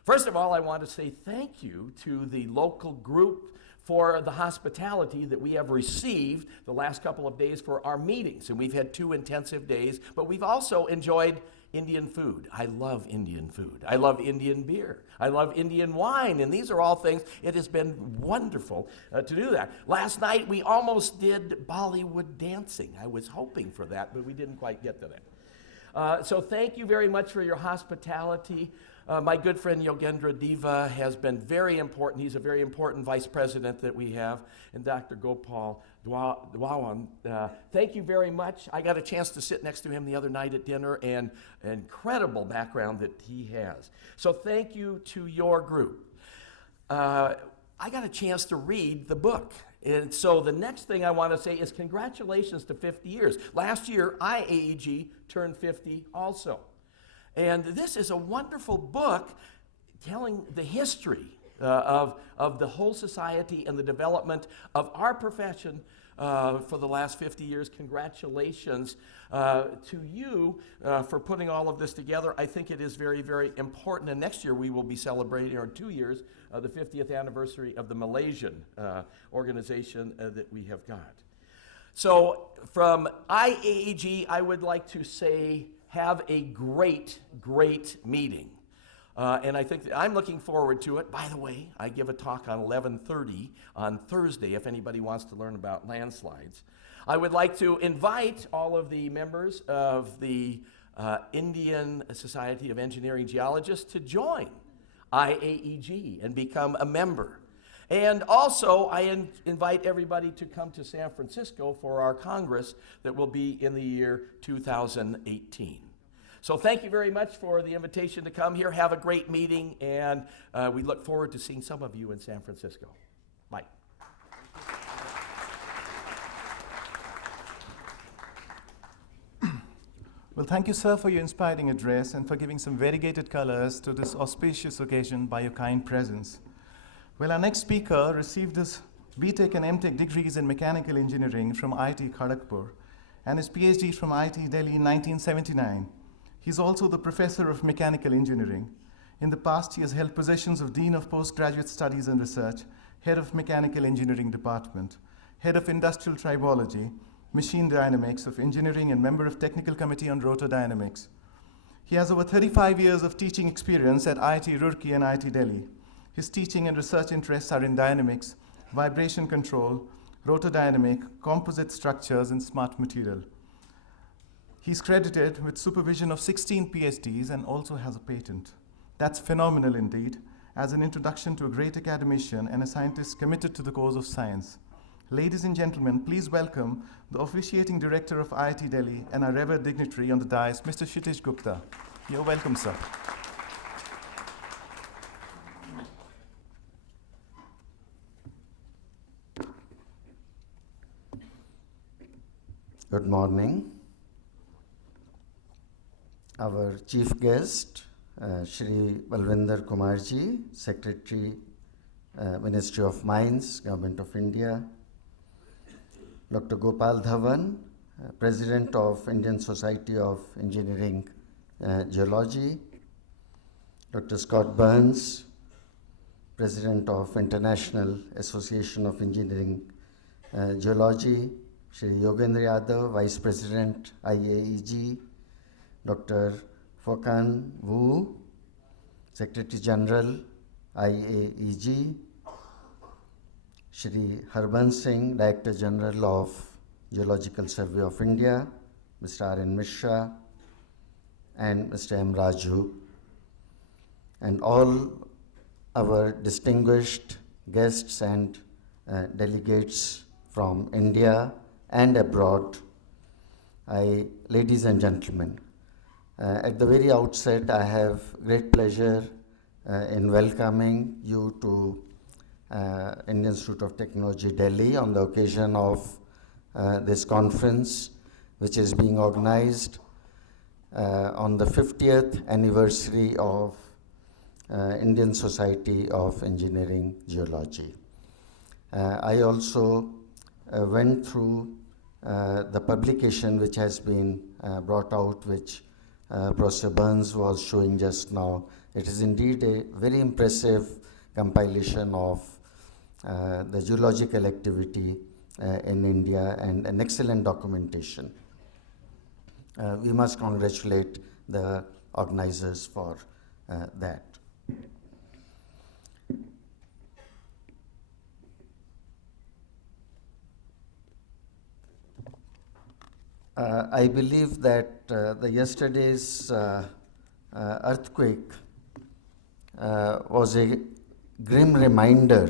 First of all, I want to say thank you to the local group for the hospitality that we have received the last couple of days for our meetings. And we've had 2 intensive days, but we've also enjoyed Indian food. I love Indian food. I love Indian beer. I love Indian wine. And these are all things, it has been wonderful to do that. Last night we almost did Bollywood dancing. I was hoping for that, but we didn't quite get to that. So thank you very much for your hospitality. My good friend Yogendra Deva has been very important. He's a very important vice president that we have. And Dr. Gopal Dwawan, thank you very much. I got a chance to sit next to him the other night at dinner, and an incredible background that he has. So thank you to your group. I got a chance to read the book. And so the next thing I want to say is congratulations to 50 years. Last year, IAEG turned 50 also. And this is a wonderful book telling the history of the whole society and the development of our profession for the last 50 years. Congratulations to you for putting all of this together. I think it is very, very important. And next year we will be celebrating, or 2 years, the 50th anniversary of the Malaysian organization that we have got. So from IAEG, I would like to say, have a great, great meeting. And I think I'm looking forward to it. By the way, I give a talk on 11:30 on Thursday if anybody wants to learn about landslides. I would like to invite all of the members of the Indian Society of Engineering Geologists to join IAEG and become a member. And also, I invite everybody to come to San Francisco for our Congress that will be in the year 2018. So thank you very much for the invitation to come here. Have a great meeting, and we look forward to seeing some of you in San Francisco. Bye. Well, thank you, sir, for your inspiring address and for giving some variegated colors to this auspicious occasion by your kind presence. Well, our next speaker received his BTech and MTech degrees in mechanical engineering from IIT Kharagpur and his PhD from IIT Delhi in 1979. He's also the professor of mechanical engineering. In the past, he has held positions of Dean of Postgraduate Studies and Research, Head of Mechanical Engineering Department, Head of Industrial Tribology, Machine Dynamics of Engineering, and member of Technical Committee on Rotor Dynamics. He has over 35 years of teaching experience at IIT Roorkee and IIT Delhi. His teaching and research interests are in dynamics, vibration control, rotor dynamic, composite structures, and smart material. He's credited with supervision of 16 PhDs and also has a patent. That's phenomenal indeed, as an introduction to a great academician and a scientist committed to the cause of science. Ladies and gentlemen, please welcome the officiating director of IIT Delhi and our revered dignitary on the dais, Mr. Kshitij Gupta. You're welcome, sir. Good morning. Our chief guest, Shri Balvinder Kumarji, Secretary, Ministry of Mines, Government of India. Dr. Gopal Dhawan, President of Indian Society of Engineering Geology. Dr. Scott Burns, President of International Association of Engineering Geology. Shri Yogendra Yadav, Vice President, IAEG. Dr. Fokan Wu, Secretary General, IAEG. Shri Harbans Singh, Director General of Geological Survey of India, Mr. R.N. Mishra, and Mr. M. Raju, and all our distinguished guests and delegates from India and abroad. Ladies and gentlemen, at the very outset, I have great pleasure in welcoming you to Indian Institute of Technology, Delhi, on the occasion of this conference, which is being organized on the 50th anniversary of Indian Society of Engineering Geology. I also went through the publication which has been brought out, which Professor Burns was showing just now. It is indeed a very impressive compilation of the geological activity in India and an excellent documentation. We must congratulate the organizers for that. I believe that the yesterday's earthquake was a grim reminder,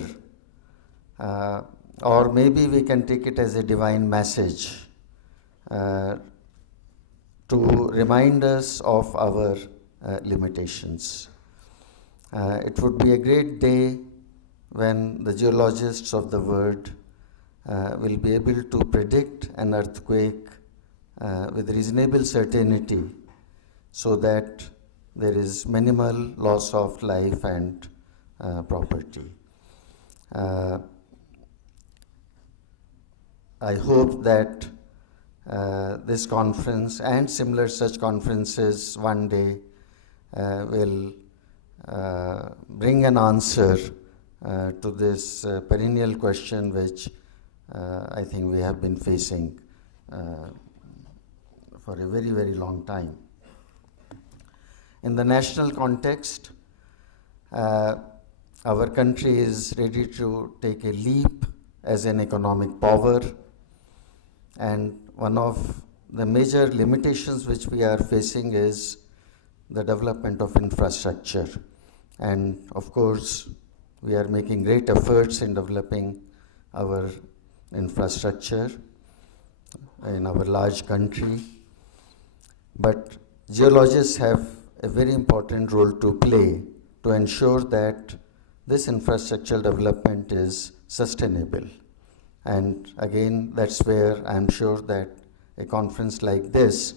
or maybe we can take it as a divine message to remind us of our limitations. It would be a great day when the geologists of the world will be able to predict an earthquake with reasonable certainty, so that there is minimal loss of life and property. I hope that this conference and similar such conferences one day will bring an answer to this perennial question which I think we have been facing for a very, very long time. In the national context, our country is ready to take a leap as an economic power, and one of the major limitations which we are facing is the development of infrastructure. And of course, we are making great efforts in developing our infrastructure in our large country. But geologists have a very important role to play to ensure that this infrastructural development is sustainable. And again, that's where I'm sure that a conference like this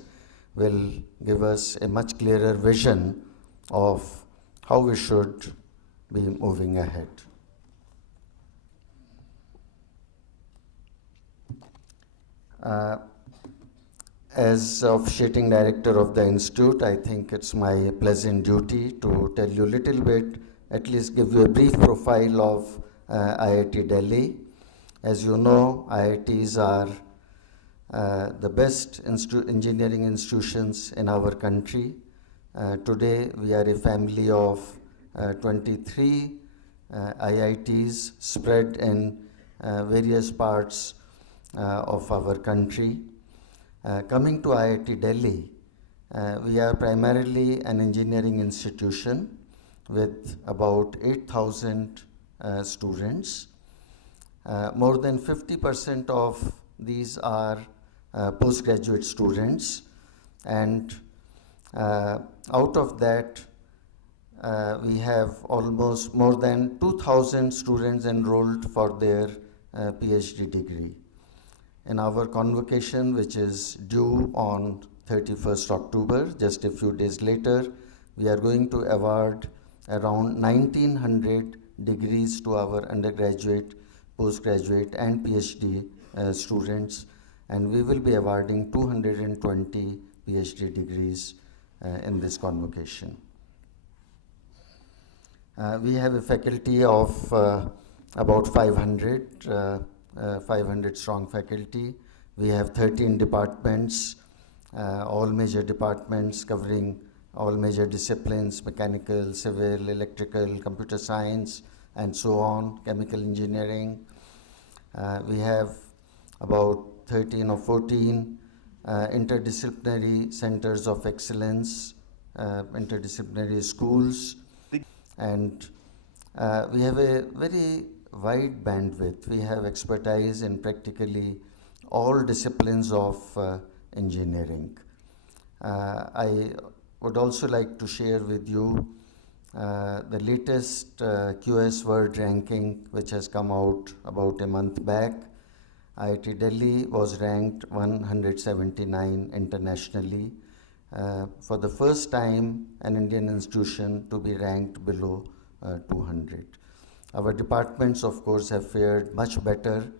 will give us a much clearer vision of how we should be moving ahead. As officiating director of the institute, I think it's my pleasant duty to tell you a little bit, at least give you a brief profile of IIT Delhi. As you know, IITs are the best engineering institutions in our country. Today, we are a family of 23 IITs spread in various parts of our country. Coming to IIT Delhi, we are primarily an engineering institution with about 8,000 students. More than 50% of these are postgraduate students, and out of that, we have almost more than 2,000 students enrolled for their PhD degree. In our convocation, which is due on 31st October, just a few days later, we are going to award around 1,900 degrees to our undergraduate, postgraduate, and PhD students, and we will be awarding 220 PhD degrees in this convocation. We have a faculty of about 500 strong faculty. We have 13 departments, all major departments covering all major disciplines: mechanical, civil, electrical, computer science, and so on, chemical engineering. We have about 13 or 14 interdisciplinary centers of excellence, interdisciplinary schools, and we have a very wide bandwidth. We have expertise in practically all disciplines of engineering. I would also like to share with you the latest QS World Ranking, which has come out about a month back. IIT Delhi was ranked 179 internationally. For the first time, an Indian institution to be ranked below 200. Our departments, of course, have fared much better,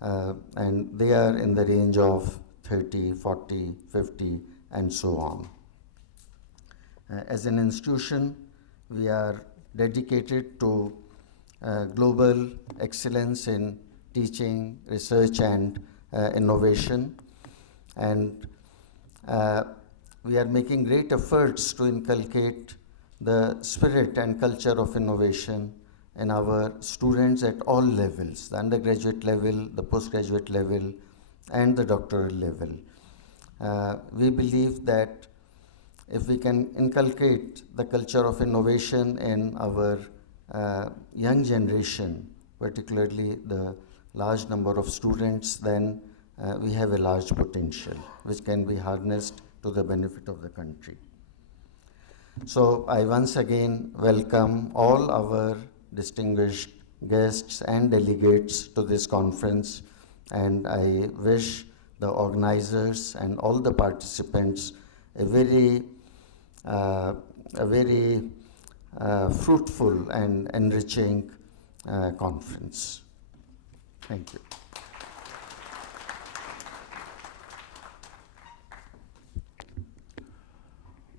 and they are in the range of 30, 40, 50, and so on. As an institution, we are dedicated to global excellence in teaching, research, and innovation, and we are making great efforts to inculcate the spirit and culture of innovation in our students at all levels: the undergraduate level, the postgraduate level, and the doctoral level. We believe that if we can inculcate the culture of innovation in our young generation, particularly the large number of students, then we have a large potential which can be harnessed to the benefit of the country. So I once again welcome all our distinguished guests and delegates to this conference, and I wish the organizers and all the participants a very fruitful and enriching conference. Thank you.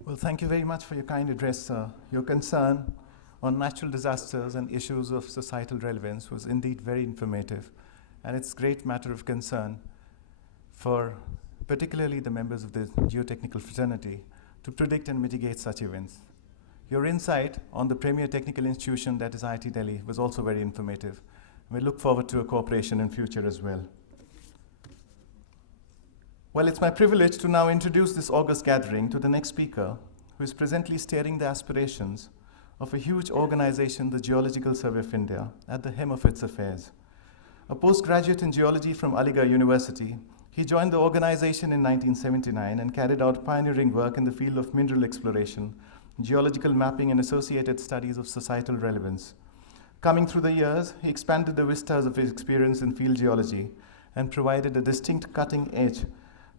Well, thank you very much for your kind address, sir. Your concern on natural disasters and issues of societal relevance was indeed very informative, and it's a great matter of concern for particularly the members of the geotechnical fraternity to predict and mitigate such events. Your insight on the premier technical institution that is IIT Delhi was also very informative. We look forward to a cooperation in future as well. Well, it's my privilege to now introduce this august gathering to the next speaker, who is presently steering the aspirations of a huge organization, the Geological Survey of India, at the hem of its affairs. A postgraduate in geology from Aligarh University, he joined the organization in 1979 and carried out pioneering work in the field of mineral exploration, geological mapping, and associated studies of societal relevance. Coming through the years, he expanded the vistas of his experience in field geology and provided a distinct cutting-edge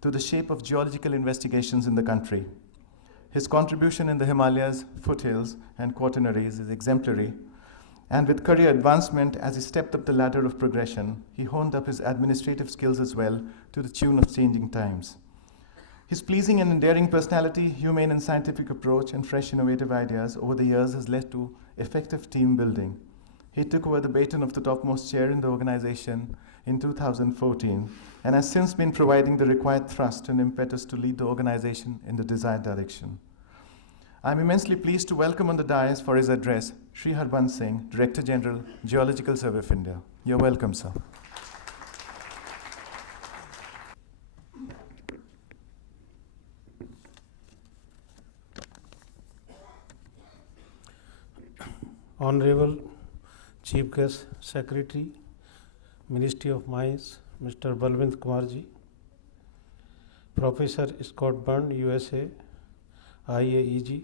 to the shape of geological investigations in the country. His contribution in the Himalayas, foothills, and quaternaries is exemplary, and with career advancement as he stepped up the ladder of progression, he honed up his administrative skills as well to the tune of changing times. His pleasing and endearing personality, humane and scientific approach, and fresh innovative ideas over the years has led to effective team building. He took over the baton of the topmost chair in the organization in 2014 and has since been providing the required thrust and impetus to lead the organization in the desired direction. I'm immensely pleased to welcome on the dais for his address Sri Harbans Singh, Director General, Geological Survey of India. You're welcome, sir. Honorable Chief Guest Secretary, Ministry of Mines, Mr. Balvinder Kumarji, Professor Scott Byrne, USA, IAEG,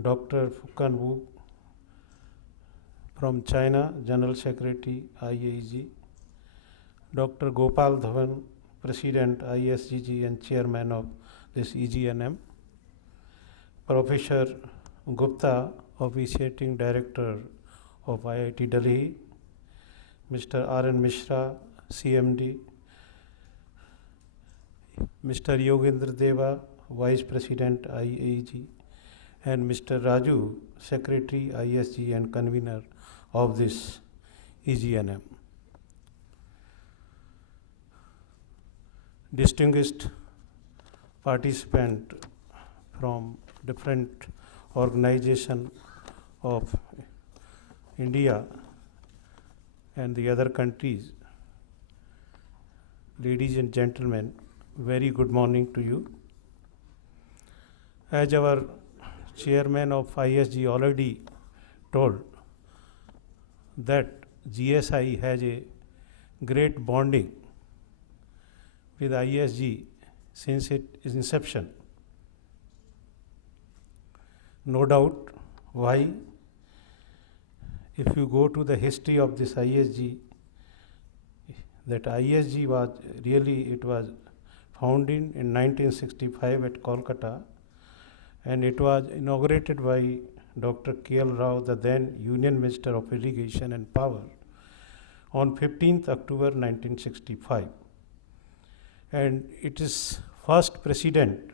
Dr. Fukan Wu from China, General Secretary, IAEG, Dr. Gopal Dhawan, President, ISGG and Chairman of this EGNM, Professor Gupta, Officiating Director of IIT Delhi, Mr. R.N. Mishra, CMD, Mr. Yogendra Deva, Vice President, IAEG, and Mr. Raju, Secretary, ISG and Convener of this EGNM. Distinguished participant from different organizations of India and the other countries, ladies and gentlemen, very good morning to you. As our chairman of ISG already told, that GSI has a great bonding with ISG since its inception. No doubt. Why? If you go to the history of this ISG, that ISG was it was founded in 1965 at Kolkata, and it was inaugurated by Dr. K.L. Rao, the then Union Minister of Irrigation and Power, on 15th October 1965. And its first president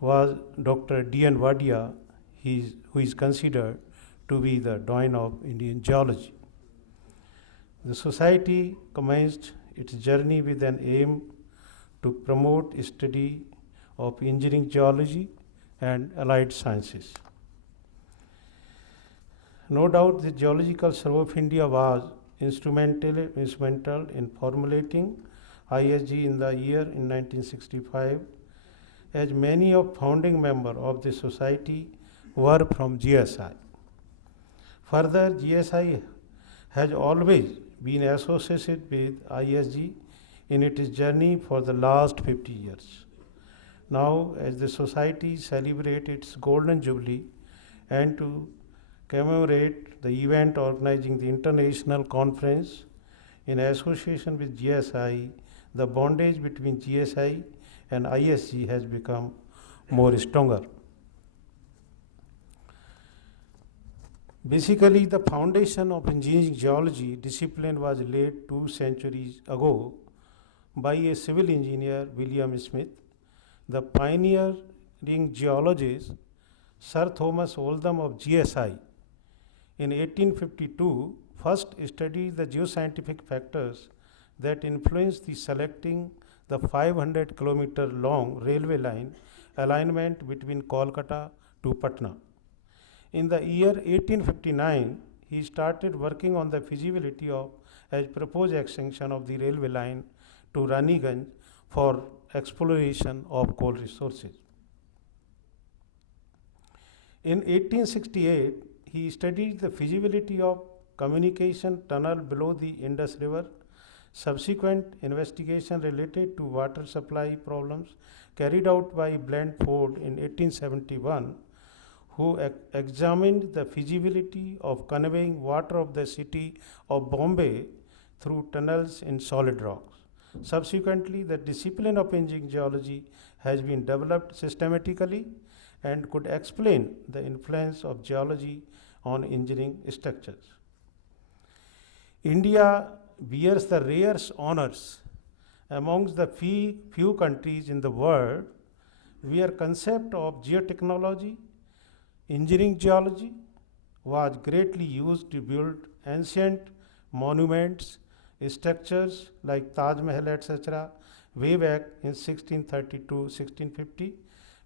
was Dr. D.N. Wadia, who is considered to be the doyen of Indian geology. The society commenced its journey with an aim to promote study of engineering geology and allied sciences. No doubt the Geological Survey of India was instrumental in formulating ISG in the year in 1965, as many of founding members of the society were from GSI. Further, GSI has always been associated with ISG in its journey for the last 50 years. Now, as the society celebrates its Golden Jubilee and to commemorate the event organizing the international conference in association with GSI, the bondage between GSI and ISG has become more stronger. Basically, the foundation of engineering geology discipline was laid 2 centuries ago by a civil engineer, William Smith. The pioneering geologist, Sir Thomas Oldham of GSI, in 1852 first studied the geoscientific factors that influenced the selecting the 500-kilometer long railway line alignment between Kolkata to Patna. In the year 1859, he started working on the feasibility of a proposed extension of the railway line to Raniganj for exploration of coal resources. In 1868, he studied the feasibility of communication tunnel below the Indus River. Subsequent investigation related to water supply problems carried out by Blandford in 1871, who examined the feasibility of conveying water of the city of Bombay through tunnels in solid rocks. Subsequently, the discipline of engineering geology has been developed systematically and could explain the influence of geology on engineering structures. India bears the rarest honors amongst the few countries in the world where concept of geotechnology, engineering geology was greatly used to build ancient monuments, structures like Taj Mahal, etc., way back in 1630 to 1650,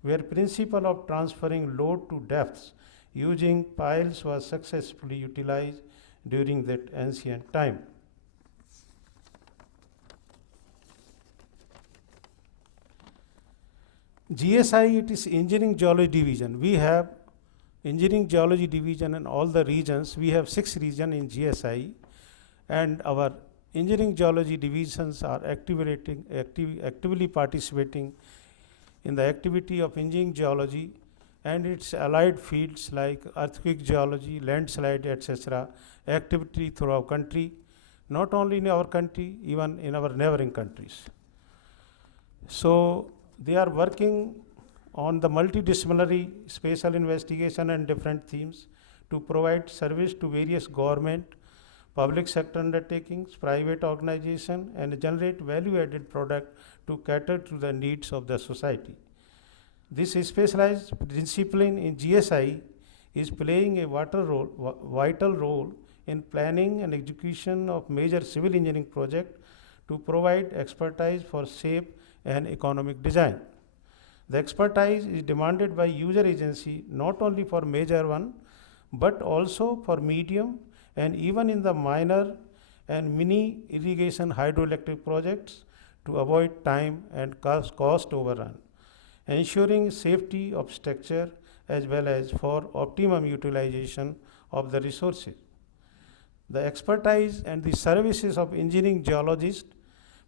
where principle of transferring load to depths using piles was successfully utilized during that ancient time. GSI, it is Engineering Geology Division. We have Engineering Geology Division in all the regions. We have 6 regions in GSI, and our Engineering Geology divisions are actively participating in the activity of engineering geology and its allied fields like earthquake geology, landslide, etc., activity throughout our country, not only in our country, even in our neighboring countries. So they are working on the multidisciplinary spatial investigation and different themes to provide service to various government, public sector undertakings, private organization, and generate value-added product to cater to the needs of the society. This specialized discipline in GSI is playing a vital role in planning and execution of major civil engineering projects to provide expertise for safe and economic design. The expertise is demanded by user agency not only for major one, but also for medium and even in the minor and mini irrigation hydroelectric projects to avoid time and cost overrun, ensuring safety of structure as well as for optimum utilization of the resources. The expertise and the services of engineering geologists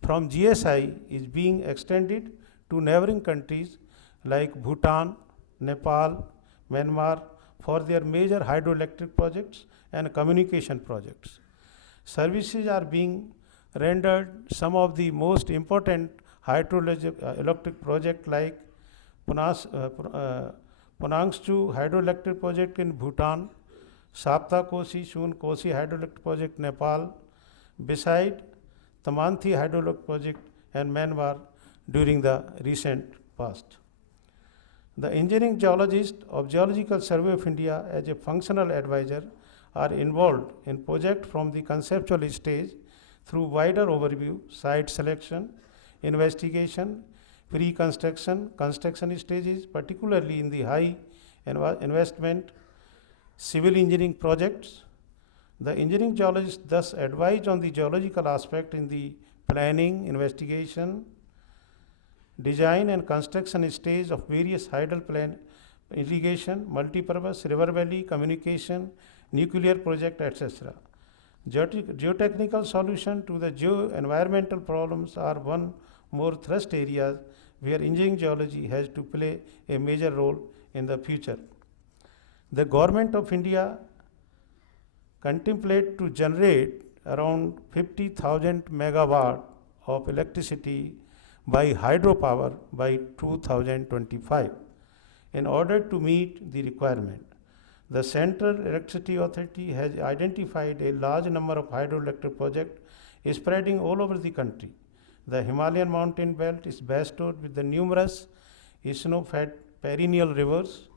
from GSI is being extended to neighboring countries like Bhutan, Nepal, Myanmar for their major hydroelectric projects and communication projects. Services are being rendered some of the most important hydroelectric projects like Panangschu hydroelectric project in Bhutan, Sapta Kosi Shun Kosi hydroelectric project Nepal, beside Tamanthi hydroelectric project and Myanmar during the recent past. The engineering geologist of Geological Survey of India as a functional advisor are involved in project from the conceptual stage through wider overview, site selection, investigation, pre-construction, construction stages, particularly in the high investment civil engineering projects. The engineering geologist thus advise on the geological aspect in the planning, investigation, design and construction stage of various hydel plan, irrigation, multipurpose, river valley, communication, nuclear project, etc. Geotechnical solution to the geo-environmental problems are one more thrust areas where engineering geology has to play a major role in the future. The Government of India contemplate to generate around 50,000 megawatt of electricity by hydropower by 2025 in order to meet the requirement. The Central Electricity Authority has identified a large number of hydroelectric projects spreading all over the country. The Himalayan mountain belt is bestowed with the numerous snow-fed perennial rivers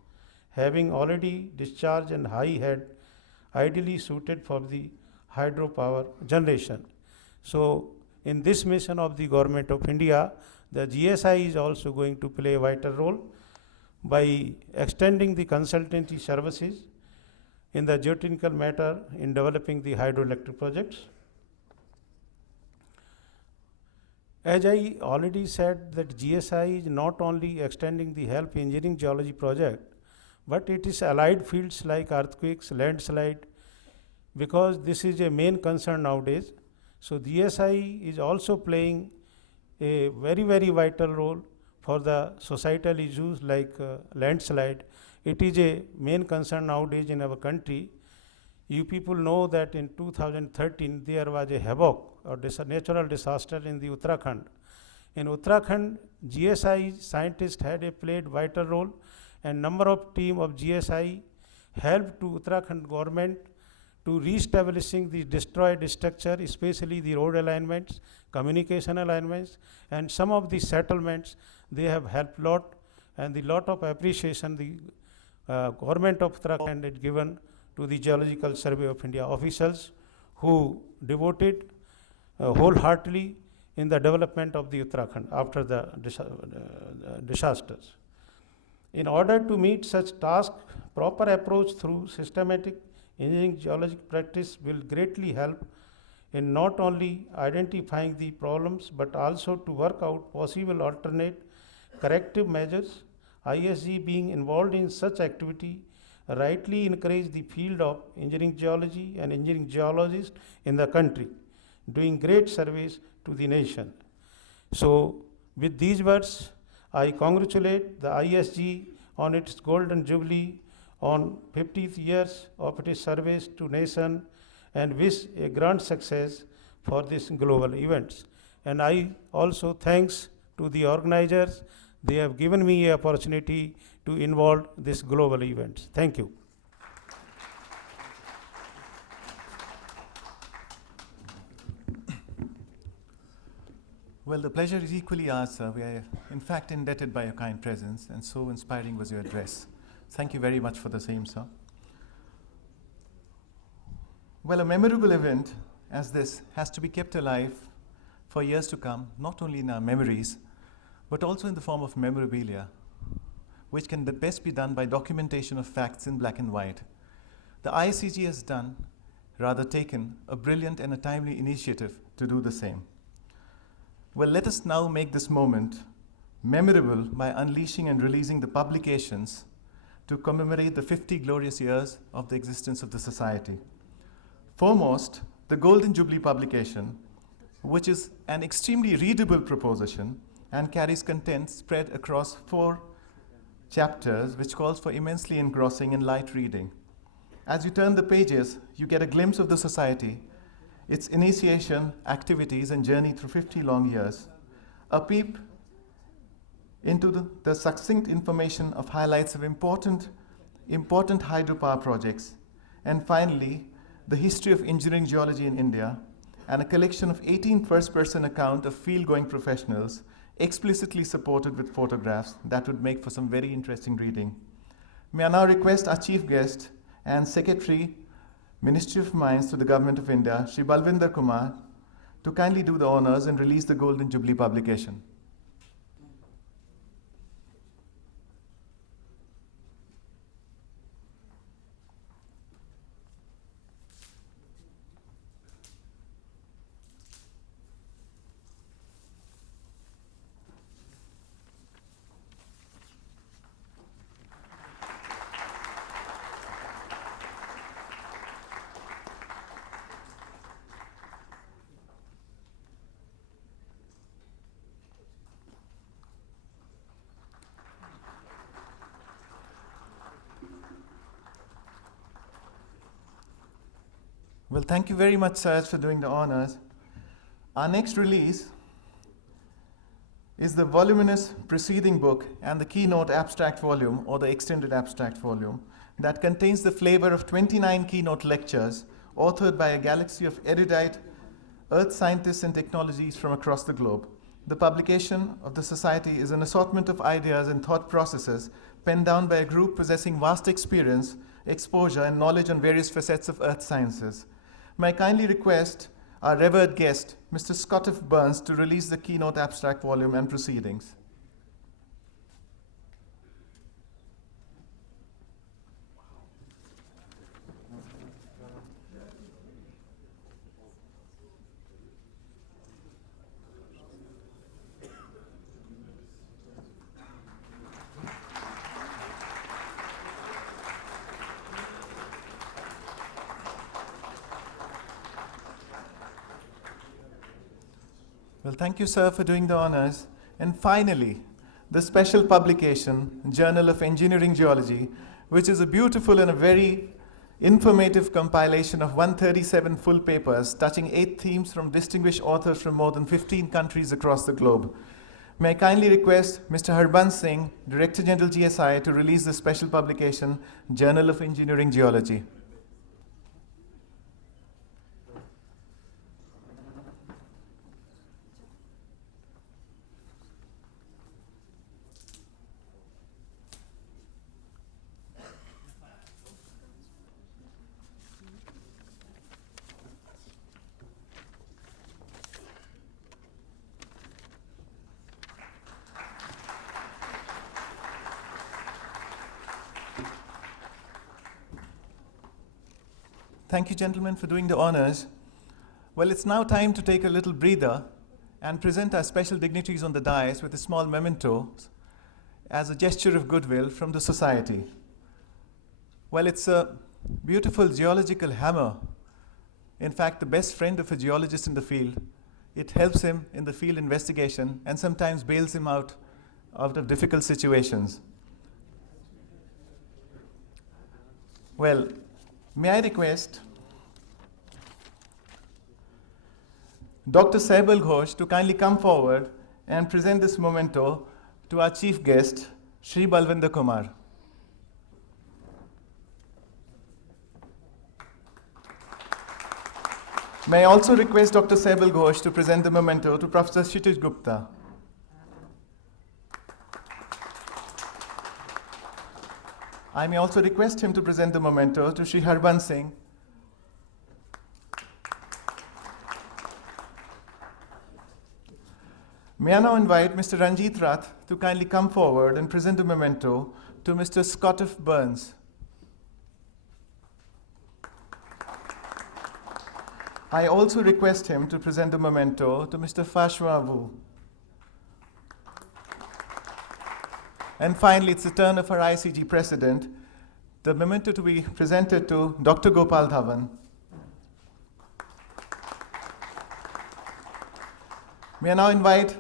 having already discharged and high head ideally suited for the hydropower generation. So in this mission of the Government of India, the GSI is also going to play a vital role by extending the consultancy services in the geotechnical matter in developing the hydroelectric projects. As I already said, that GSI is not only extending the help engineering geology project, but it is allied fields like earthquakes, landslide, because this is a main concern nowadays. So GSI is also playing a very, very vital role for the societal issues like landslide. It is a main concern nowadays in our country. You people know that in 2013 there was a havoc or natural disaster in the Uttarakhand. In Uttarakhand, GSI scientists had played vital role, and number of team of GSI helped to Uttarakhand government to re-establishing the destroyed structure, especially the road alignments, communication alignments, and some of the settlements. They have helped lot, and the lot of appreciation the government of Uttarakhand had given to the Geological Survey of India officials who devoted wholeheartedly in the development of the Uttarakhand after the disasters. In order to meet such tasks, proper approach through systematic engineering geologic practice will greatly help in not only identifying the problems but also to work out possible alternate corrective measures. ISG being involved in such activity rightly encourage the field of engineering geology and engineering geologists in the country, doing great service to the nation. So with these words, I congratulate the ISG on its golden jubilee on 50th years of its service to nation and wish a grand success for this global events. And I also thanks to the organizers. They have given me an opportunity to involve this global events. Thank you. Well, the pleasure is equally ours, sir. We are, in fact, indebted by your kind presence, and so inspiring was your address. Thank you very much for the same, sir. Well, a memorable event as this has to be kept alive for years to come, not only in our memories, but also in the form of memorabilia, which can best be done by documentation of facts in black and white. The ISCG has done, rather taken, a brilliant and a timely initiative to do the same. Well, let us now make this moment memorable by unleashing and releasing the publications to commemorate the 50 glorious years of the existence of the Society. Foremost, the Golden Jubilee publication, which is an extremely readable proposition and carries content spread across 4 chapters, which calls for immensely engrossing and light reading. As you turn the pages, you get a glimpse of the Society, its initiation, activities, and journey through 50 long years. A peep into the succinct information of highlights of important hydropower projects. And finally, the history of engineering geology in India, and a collection of 18 first-person accounts of field-going professionals, explicitly supported with photographs that would make for some very interesting reading. May I now request our chief guest and Secretary, Ministry of Mines to the Government of India, Shri Balvinder Kumar, to kindly do the honors and release the Golden Jubilee publication. Well, thank you very much, sirs, for doing the honors. Our next release is the voluminous preceding book and the keynote abstract volume, or the extended abstract volume, that contains the flavor of 29 keynote lectures authored by a galaxy of erudite earth scientists and technologies from across the globe. The publication of the Society is an assortment of ideas and thought processes penned down by a group possessing vast experience, exposure, and knowledge on various facets of earth sciences. May I kindly request our revered guest, Mr. Scott F. Burns, to release the keynote abstract volume and proceedings. Well, thank you, sir, for doing the honors. And finally, the special publication, Journal of Engineering Geology, which is a beautiful and a very informative compilation of 137 full papers touching 8 themes from distinguished authors from more than 15 countries across the globe. May I kindly request Mr. Harbans Singh, Director General GSI, to release the special publication, Journal of Engineering Geology. Thank you, gentlemen, for doing the honors. Well, it's now time to take a little breather and present our special dignitaries on the dais with a small memento as a gesture of goodwill from the society. Well, it's a beautiful geological hammer. In fact, the best friend of a geologist in the field. It helps him in the field investigation and sometimes bails him out of difficult situations. Well, may I request Dr. Saibal Ghosh to kindly come forward and present this memento to our chief guest, Shri Balvinder Kumar. May I also request Dr. Saibal Ghosh to present the memento to Professor Kshitij Gupta. I may also request him to present the memento to Shri Harbans Singh. May I now invite Mr. Ranjit Rath to kindly come forward and present the memento to Mr. Scott F. Burns. I also request him to present the memento to Mr. Fashua Wu. And finally, it's the turn of our ICG president, the memento to be presented to Dr. Gopal Dhawan. May I now invite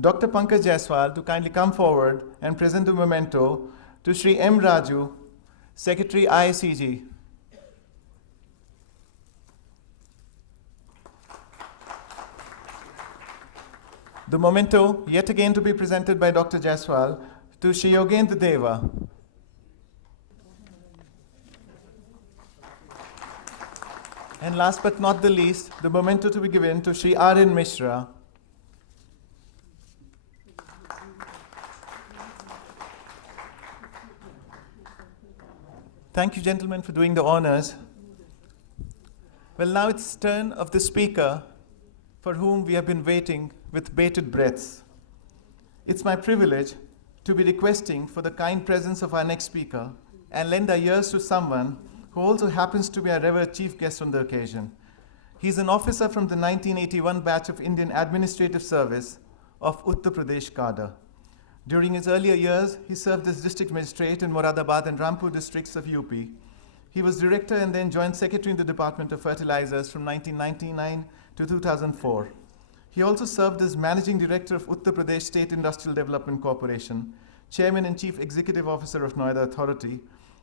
Dr. Pankaj Jaiswal to kindly come forward and present the memento to Shri M. Raju, Secretary ICG. The memento, yet again to be presented by Dr. Jaiswal, to Shri Yogendra Deva. And last but not the least, the memento to be given to Shri R.N. Mishra. Thank you, gentlemen, for doing the honors. Well, now it's turn of the speaker for whom we have been waiting with bated breaths. It's my privilege to be requesting for the kind presence of our next speaker and lend our ears to someone who also happens to be our revered chief guest on the occasion. He's an officer from the 1981 batch of Indian Administrative Service of Uttar Pradesh cadre. During his earlier years, he served as district magistrate in Moradabad and Rampur districts of UP. He was director and then joint secretary in the Department of Fertilizers from 1999 to 2004. He also served as managing director of Uttar Pradesh State Industrial Development Corporation, chairman and chief executive officer of Noida Authority,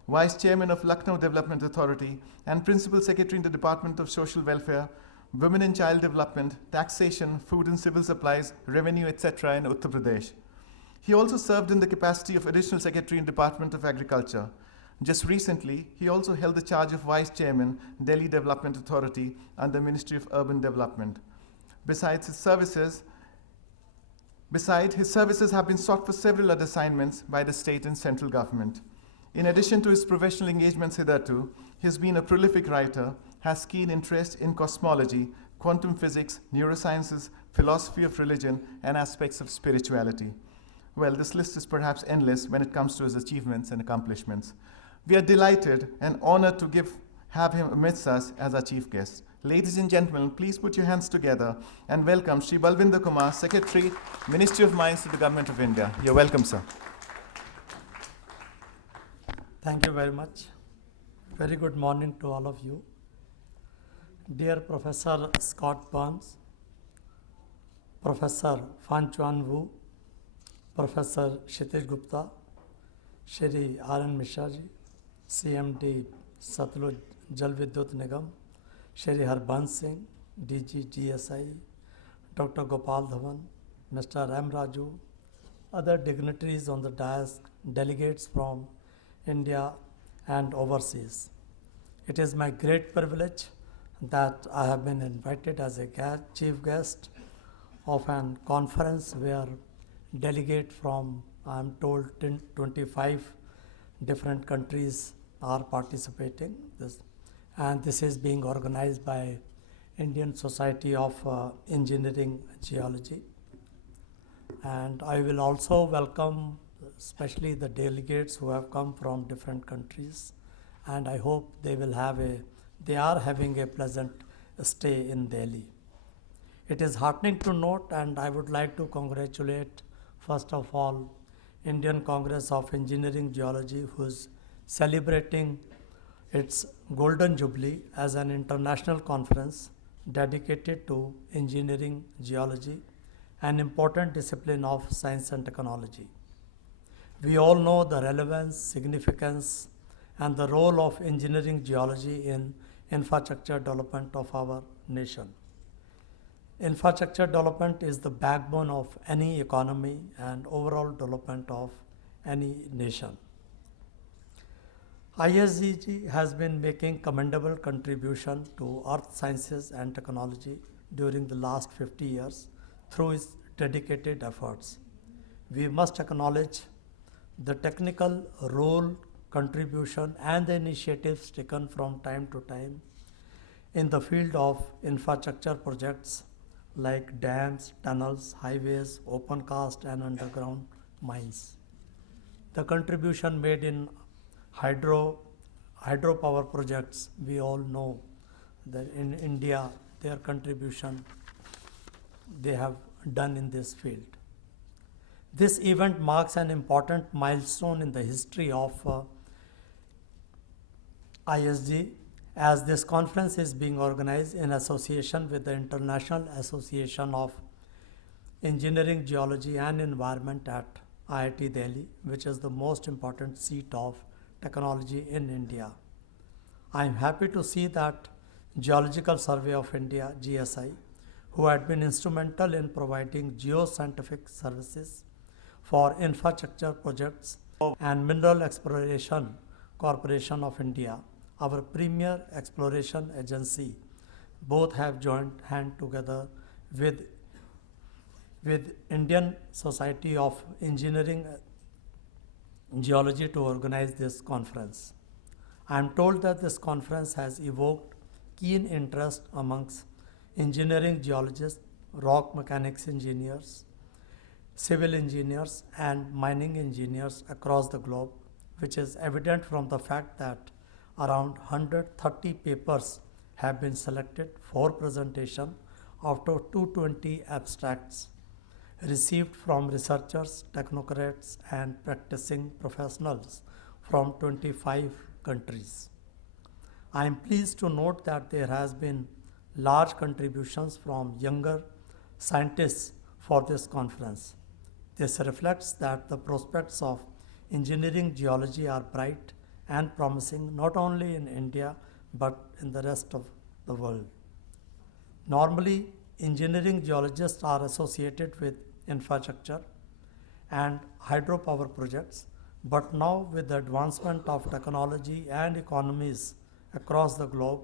vice chairman of Lucknow Development Authority, and principal secretary in the Department of Social Welfare, Women and Child Development, Taxation, Food and Civil Supplies, Revenue, etc. in Uttar Pradesh. He also served in the capacity of additional secretary in Department of Agriculture. Just recently, he also held the charge of vice chairman, Delhi Development Authority under Ministry of Urban Development. Besides his services have been sought for several other assignments by the state and central government. In addition to his professional engagements hitherto, he has been a prolific writer, has keen interest in cosmology, quantum physics, neurosciences, philosophy of religion, and aspects of spirituality. Well, this list is perhaps endless when it comes to his achievements and accomplishments. We are delighted and honored to have him amidst us as our chief guest. Ladies and gentlemen, please put your hands together and welcome Shri Balvinder Kumar, Secretary, Ministry of Mines to the Government of India. You're welcome, sir. Thank you very much. Very good morning to all of you. Dear Professor Scott Burns, Professor Fan Chuan Wu, Professor Kshitij Gupta, Shri R.N. Mishra ji, CMD Satluj Jal Vidyut Nigam, Shri Harbans Singh, DG GSI, Dr. Gopal Dhawan, Mr. M. Raju, other dignitaries on the dais, delegates from India and overseas. It is my great privilege that I have been invited as a chief guest of a conference where delegates from, I am told, 25 different countries are participating. And this is being organized by Indian Society of Engineering Geology. And I will also welcome especially the delegates who have come from different countries, and I hope they are having a pleasant stay in Delhi. It is heartening to note, and I would like to congratulate first of all Indian Congress of Engineering Geology, who is celebrating its Golden Jubilee as an international conference dedicated to engineering geology, an important discipline of science and technology. We all know the relevance, significance, and the role of engineering geology in infrastructure development of our nation. Infrastructure development is the backbone of any economy and overall development of any nation. ISGG has been making commendable contribution to earth sciences and technology during the last 50 years through its dedicated efforts. We must acknowledge the technical role, contribution, and the initiatives taken from time to time in the field of infrastructure projects like dams, tunnels, highways, open cast, and underground mines. The contribution made in hydropower projects, we all know that in India, their contribution they have done in this field. This event marks an important milestone in the history of ISG, as this conference is being organized in association with the International Association of Engineering, Geology and Environment at IIT Delhi, which is the most important seat of technology in India. I am happy to see that Geological Survey of India, GSI, who had been instrumental in providing geoscientific services for infrastructure projects, and Mineral Exploration Corporation of India, our premier exploration agency, both have joined hand together with Indian Society of Engineering Geology to organize this conference. I am told that this conference has evoked keen interest amongst engineering geologists, rock mechanics engineers, civil engineers, and mining engineers across the globe, which is evident from the fact that around 130 papers have been selected for presentation out of 220 abstracts received from researchers, technocrats, and practicing professionals from 25 countries. I am pleased to note that there has been large contributions from younger scientists for this conference. This reflects that the prospects of engineering geology are bright and promising not only in India but in the rest of the world. Normally, engineering geologists are associated with infrastructure and hydropower projects, but now with the advancement of technology and economies across the globe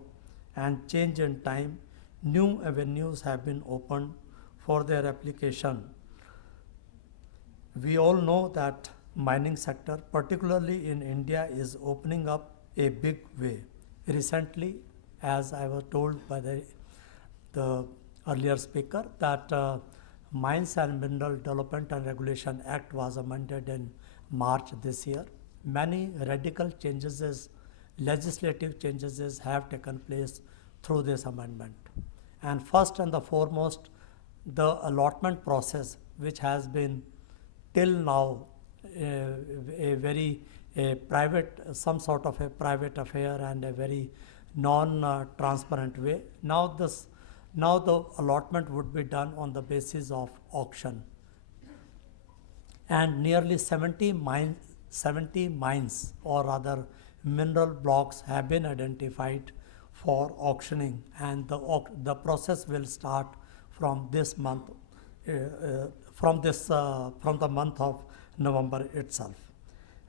and change in time, new avenues have been opened for their application. We all know that mining sector, particularly in India, is opening up a big way. Recently, as I was told by the earlier speaker, that Mines and Mineral Development and Regulation Act was amended in March this year. Many radical changes, legislative changes have taken place through this amendment. And first and the foremost, the allotment process, which has been till now some sort of a private affair and a very non-transparent way. Now the allotment would be done on the basis of auction. And nearly 70 mines, or rather mineral blocks have been identified for auctioning, and the process will start from this month, from the month of November itself.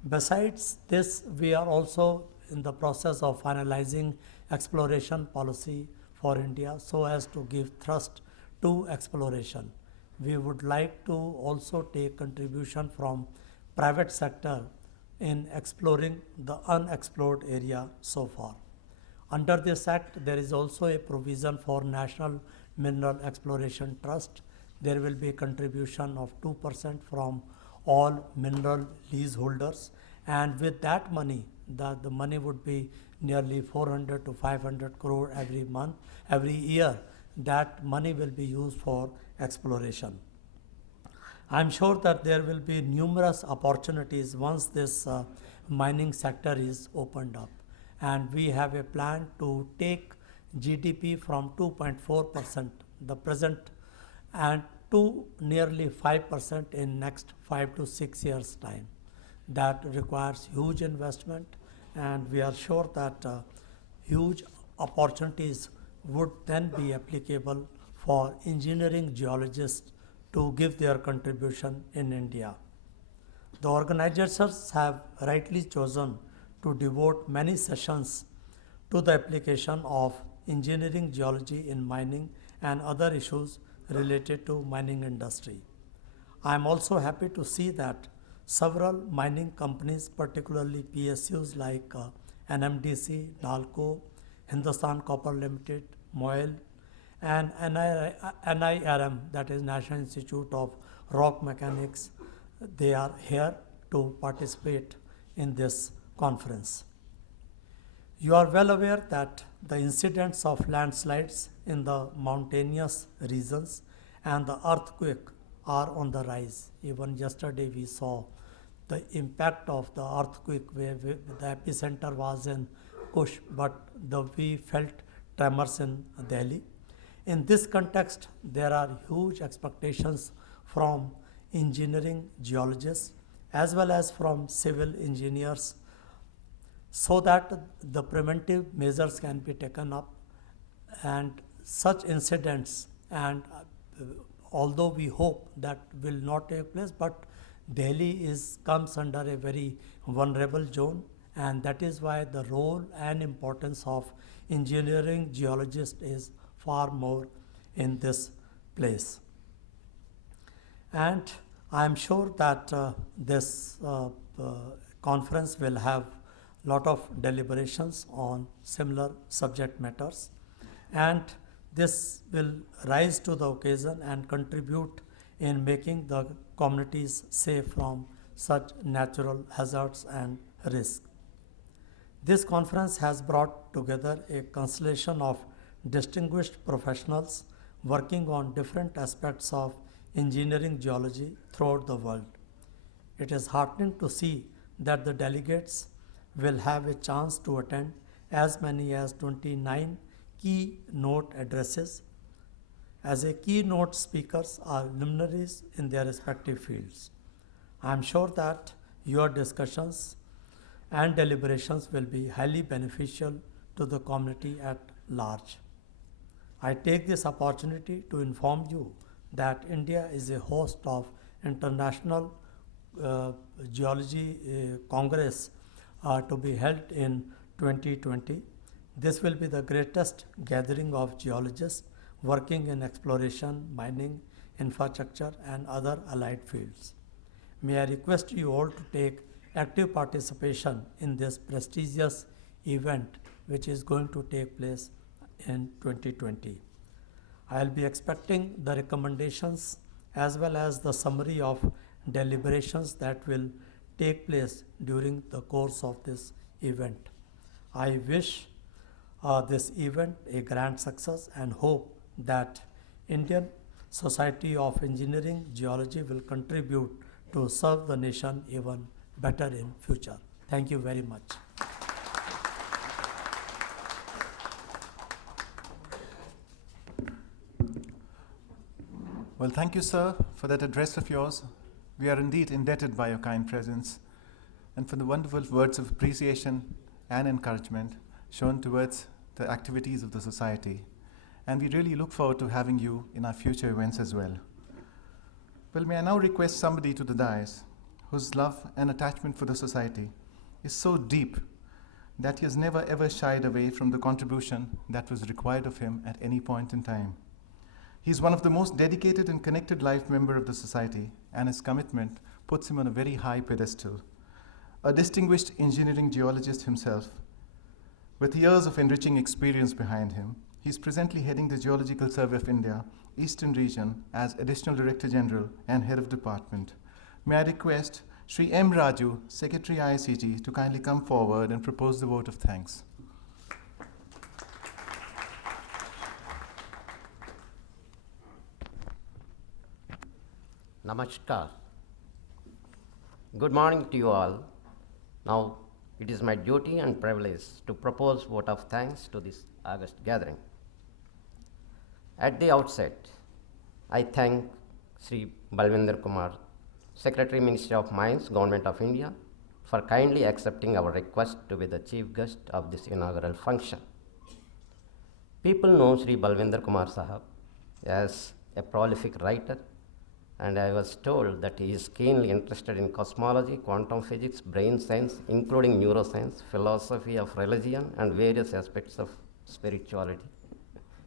Besides this, we are also in the process of finalizing exploration policy for India so as to give thrust to exploration. We would like to also take contribution from private sector in exploring the unexplored area so far. Under this act, there is also a provision for National Mineral Exploration Trust. There will be a contribution of 2% from all mineral leaseholders, and with that money, the money would be nearly 400 to 500 crore every year. That money will be used for exploration. I'm sure that there will be numerous opportunities once this mining sector is opened up, and we have a plan to take GDP from 2.4%, the present, and to nearly 5% in next 5 to 6 years time. That requires huge investment, and we are sure that huge opportunities would then be applicable for engineering geologists to give their contribution in India. The organizers have rightly chosen to devote many sessions to the application of engineering geology in mining and other issues related to mining industry. I am also happy to see that several mining companies, particularly PSUs like NMDC, NALCO, Hindustan Copper Limited, MOIL, and NIRM, that is National Institute of Rock Mechanics, they are here to participate in this conference. You are well aware that the incidents of landslides in the mountainous regions and the earthquake are on the rise. Even yesterday we saw the impact of the earthquake where the epicenter was in Kush, but we felt tremors in Delhi. In this context, there are huge expectations from engineering geologists as well as from civil engineers so that the preventive measures can be taken up, and such incidents, and although we hope that will not take place, but Delhi comes under a very vulnerable zone, and that is why the role and importance of engineering geologists is far more in this place. And I am sure that this conference will have lot of deliberations on similar subject matters, and this will rise to the occasion and contribute in making the communities safe from such natural hazards and risks. This conference has brought together a constellation of distinguished professionals working on different aspects of engineering geology throughout the world. It is heartening to see that the delegates will have a chance to attend as many as 29 keynote addresses. As a keynote speakers are luminaries in their respective fields. I am sure that your discussions and deliberations will be highly beneficial to the community at large. I take this opportunity to inform you that India is a host of International Geology Congress to be held in 2020. This will be the greatest gathering of geologists working in exploration, mining, infrastructure, and other allied fields. May I request you all to take active participation in this prestigious event which is going to take place in 2020. I will be expecting the recommendations as well as the summary of deliberations that will take place during the course of this event. I wish this event a grand success and hope that Indian Society of Engineering Geology will contribute to serve the nation even better in future. Thank you very much. Well, thank you, sir, for that address of yours. We are indeed indebted by your kind presence and for the wonderful words of appreciation and encouragement shown towards the activities of the society. And we really look forward to having you in our future events as well. Well, may I now request somebody to the dais whose love and attachment for the society is so deep that he has never ever shied away from the contribution that was required of him at any point in time. He is one of the most dedicated and connected life member of the society, and his commitment puts him on a very high pedestal. A distinguished engineering geologist himself, with years of enriching experience behind him, he is presently heading the Geological Survey of India, Eastern Region, as Additional Director General and Head of Department. May I request Sri M. Raju, Secretary IICG, to kindly come forward and propose the vote of thanks. Namaskar. Good morning to you all. Now, it is my duty and privilege to propose vote of thanks to this August gathering. At the outset, I thank Sri Balvinder Kumar, Secretary Ministry of Mines, Government of India, for kindly accepting our request to be the chief guest of this inaugural function. People know Sri Balvinder Kumar Sahab as a prolific writer, and I was told that he is keenly interested in cosmology, quantum physics, brain science, including neuroscience, philosophy of religion, and various aspects of spirituality.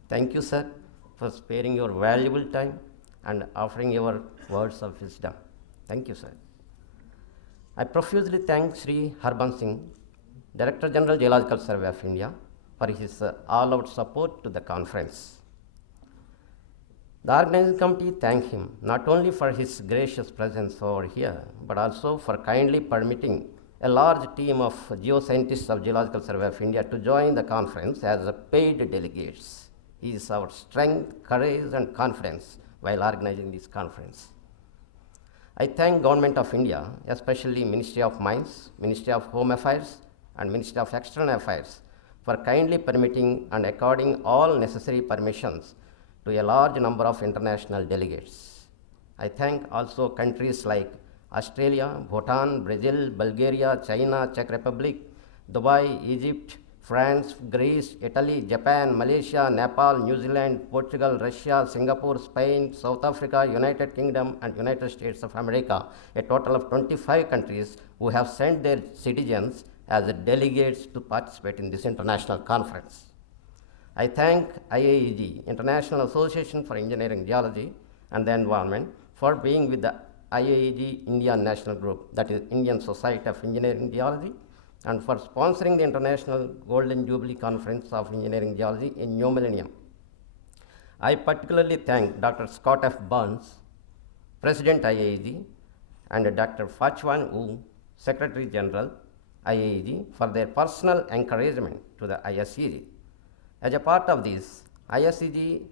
Thank you, sir, for sparing your valuable time and offering your words of wisdom. Thank you, sir. I profusely thank Sri Harbans Singh, Director General Geological Survey of India, for his all-out support to the conference. The organizing committee thank him not only for his gracious presence over here, but also for kindly permitting a large team of geoscientists of Geological Survey of India to join the conference as paid delegates. He is our strength, courage, and confidence while organizing this conference. I thank Government of India, especially Ministry of Mines, Ministry of Home Affairs, and Ministry of External Affairs for kindly permitting and according all necessary permissions to a large number of international delegates. I thank also countries like Australia, Bhutan, Brazil, Bulgaria, China, Czech Republic, Dubai, Egypt, France, Greece, Italy, Japan, Malaysia, Nepal, New Zealand, Portugal, Russia, Singapore, Spain, South Africa, United Kingdom, and United States of America, a total of 25 countries who have sent their citizens as delegates to participate in this international conference. I thank IAEG, International Association for Engineering Geology and the Environment, for being with the IAEG India National Group, that is Indian Society of Engineering Geology, and for sponsoring the International Golden Jubilee Conference of Engineering Geology in New Millennium. I particularly thank Dr. Scott F. Burns, President IAEG, and Dr. Fachwan Wu, Secretary General IAEG, for their personal encouragement to the ISEG. As a part of this, IAEG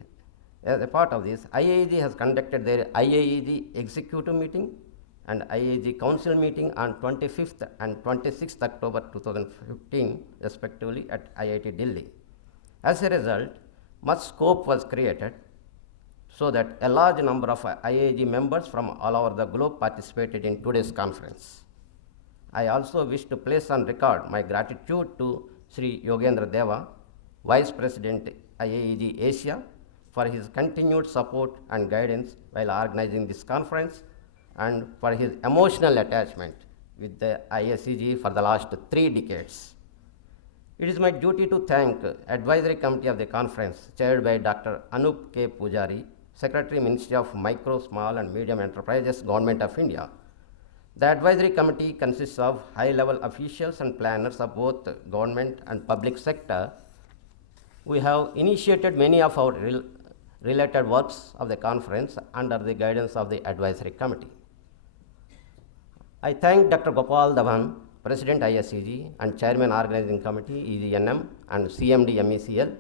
has conducted their IAEG Executive Meeting and IAEG Council meeting on 25th and 26th October 2015, respectively, at IIT Delhi. As a result, much scope was created so that a large number of IAEG members from all over the globe participated in today's conference. I also wish to place on record my gratitude to Sri Yogendra Deva, Vice President IAEG Asia, for his continued support and guidance while organizing this conference, and for his emotional attachment with the ISEG for the last 3 decades. It is my duty to thank Advisory Committee of the conference, chaired by Dr. Anup K. Pujari, Secretary, Ministry of Micro, Small and Medium Enterprises, Government of India. The Advisory Committee consists of high-level officials and planners of both government and public sector. We have initiated many of our related works of the conference under the guidance of the Advisory Committee. I thank Dr. Gopal Dhawan, President ISEG and Chairman Organizing Committee EGNM and CMD MECL,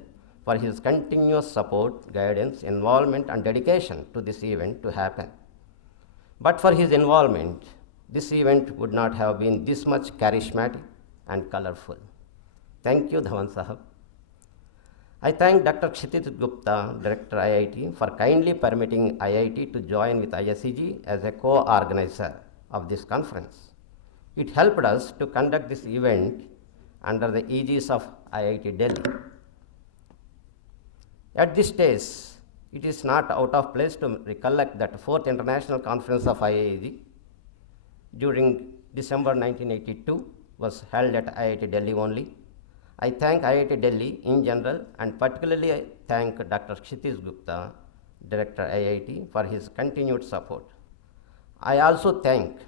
for his continuous support, guidance, involvement and dedication to this event to happen. But for his involvement, this event would not have been this much charismatic and colorful. Thank you, Dhawan Sahab. I thank Dr. Kshitij Gupta, Director IIT, for kindly permitting IIT to join with ISEG as a co-organizer of this conference. It helped us to conduct this event under the aegis of IIT Delhi. At this stage, it is not out of place to recollect that 4th International Conference of IIT during December 1982 was held at IIT Delhi only. I thank IIT Delhi in general, and particularly I thank Dr. Kshitiz Gupta, Director IIT, for his continued support. I also thank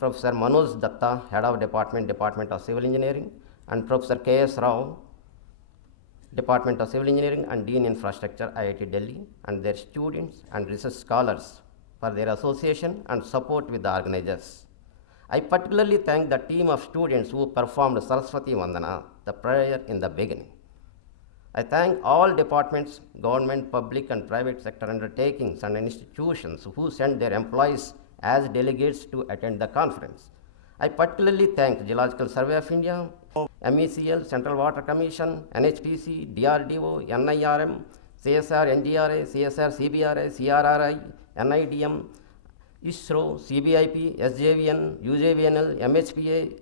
Professor Manoj Datta, Head of Department of Civil Engineering, and Professor K.S. Rao, Department of Civil Engineering and Dean Infrastructure, IIT Delhi, and their students and research scholars for their association and support with the organizers. I particularly thank the team of students who performed Saraswati Vandana, the prayer in the beginning. I thank all departments, government, public and private sector undertakings and institutions who sent their employees as delegates to attend the conference. I particularly thank Geological Survey of India, MECL, Central Water Commission, NHPC, DRDO, NIRM, CSR, NGRA, CSR, CBRA, CRRI, NIDM, ISRO, CBIP, SJVN, UJVNL, MHPA,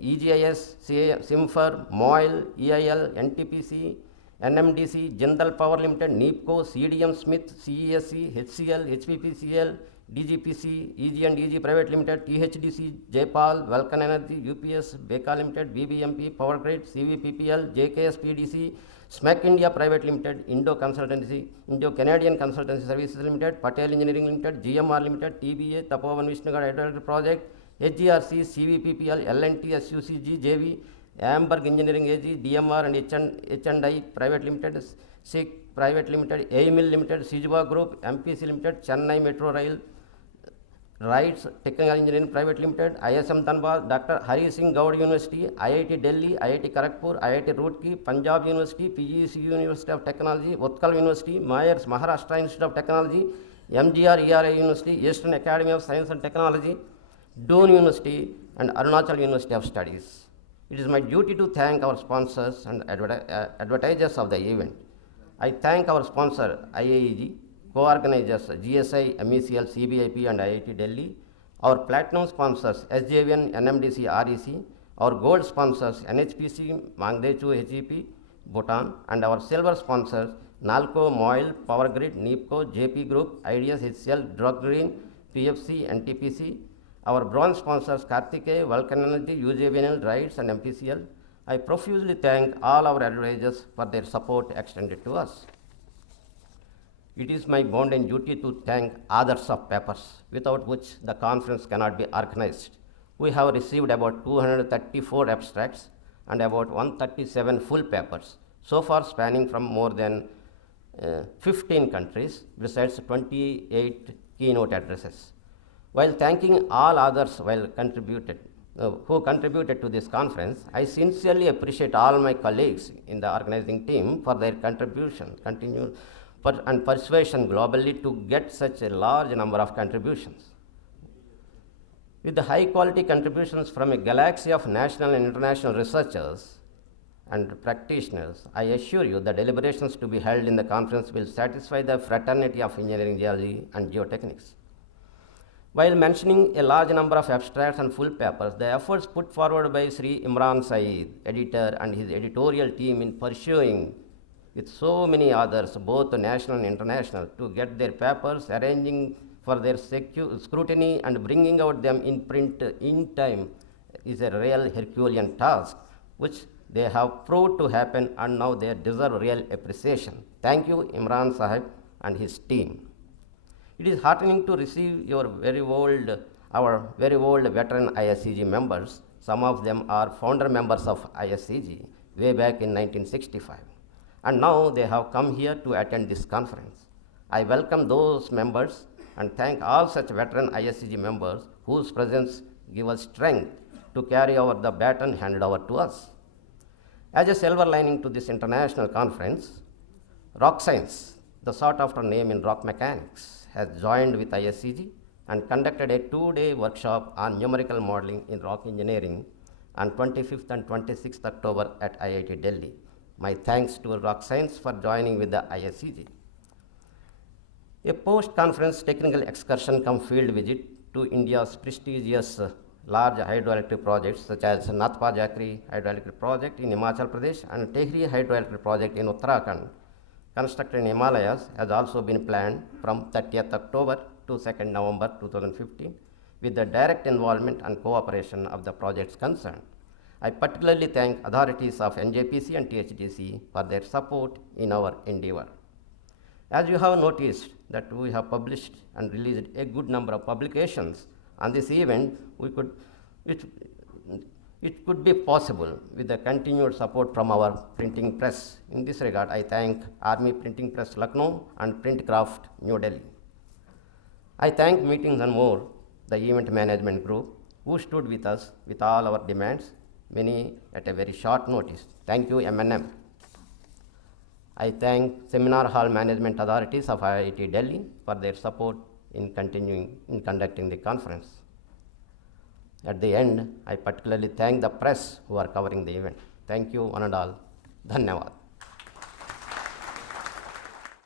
EGIS, SIMFER, MOIL, EIL, NTPC, NMDC, Jindal Power Limited, NEEPCO, CDM Smith, CESC, HCL, HPPCL, DGPC, EG&EG Private Limited, THDC, JPAL, Vulcan Energy, UPS, Beka Limited, BBMP, Power Grid, CVPPL, JKS PDC, SMEC India Private Limited, Indo Consultancy, Indo-Canadian Consultancy Services Limited, Patel Engineering Limited, GMR Limited, TBA, Tapovan Vishnugad Hydroelectric Project, HGRC, CVPPL, L&T, SUCG, JV, Amberg Engineering AG, DMR and H&I Private Limited, SIC Private Limited, AMIL Limited, Sijwa Group, MPC Limited, Chennai Metro Rail, Rights Technical Engineering Private Limited, ISM Dhanbad, Dr. Hari Singh Gaud University, IIT Delhi, IIT Kharagpur, IIT Roorkee, Punjab University, PGCU University of Technology, Utkal University, Myers Maharashtra Institute of Technology, MGR ERA University, Eastern Academy of Science and Technology, Doon University and Arunachal University of Studies. It is my duty to thank our sponsors and advertisers of the event. I thank our sponsor IIEG, co-organizers GSI, MECL, CBIP and IIT Delhi, our platinum sponsors SJVN, NMDC, REC, our gold sponsors NHPC, Mangdechu, HEP, Bhutan, and our silver sponsors NALCO, MOIL, Power Grid, NEEPCO, JP Group, IDS, HCL, Drug Green, PFC, NTPC, our bronze sponsors Karthikeya, Vulcan Energy, UJVNL, Rights and MPCL. I profusely thank all our advisors for their support extended to us. It is my bounden duty to thank authors of papers, without which the conference cannot be organized. We have received about 234 abstracts and about 137 full papers, so far spanning from more than 15 countries, besides 28 keynote addresses. While thanking all others who contributed to this conference, I sincerely appreciate all my colleagues in the organizing team for their contribution, and persuasion globally to get such a large number of contributions. With the high quality contributions from a galaxy of national and international researchers and practitioners, I assure you the deliberations to be held in the conference will satisfy the fraternity of engineering, geology and geotechnics. While mentioning a large number of abstracts and full papers, the efforts put forward by Sri Imran Saeed, editor, and his editorial team in pursuing with so many others, both national and international, to get their papers, arranging for their scrutiny and bringing out them in print in time is a real Herculean task, which they have proved to happen, and now they deserve real appreciation. Thank you, Imran Sahib and his team. It is heartening to receive our very old veteran ISCG members. Some of them are founder members of ISCG way back in 1965. And now they have come here to attend this conference. I welcome those members and thank all such veteran ISCG members whose presence gives us strength to carry over the baton handed over to us. As a silver lining to this international conference, Rock Science, the sought after name in rock mechanics, has joined with ISCG and conducted a 2-day workshop on numerical modeling in rock engineering on 25th and 26th October at IIT Delhi. My thanks to Rock Science for joining with the ISCG. A post-conference technical excursion cum field visit to India's prestigious large hydroelectric projects such as Nathpa Jakri hydroelectric project in Himachal Pradesh and Tehri hydroelectric project in Uttarakhand, constructed in Himalayas, has also been planned from 30th October to 2nd November 2015 with the direct involvement and cooperation of the projects concerned. I particularly thank authorities of NJPC and THDC for their support in our endeavor. As you have noticed that we have published and released a good number of publications on this event, it could be possible with the continued support from our printing press. In this regard, I thank Army Printing Press Lucknow and Printcraft New Delhi. I thank Meetings and More, the event management group, who stood with us with all our demands, many at a very short notice. Thank you, M&M. I thank Seminar Hall Management Authorities of IIT Delhi for their support in continuing in conducting the conference. At the end, I particularly thank the press who are covering the event. Thank you, one and all. Dhanyavad.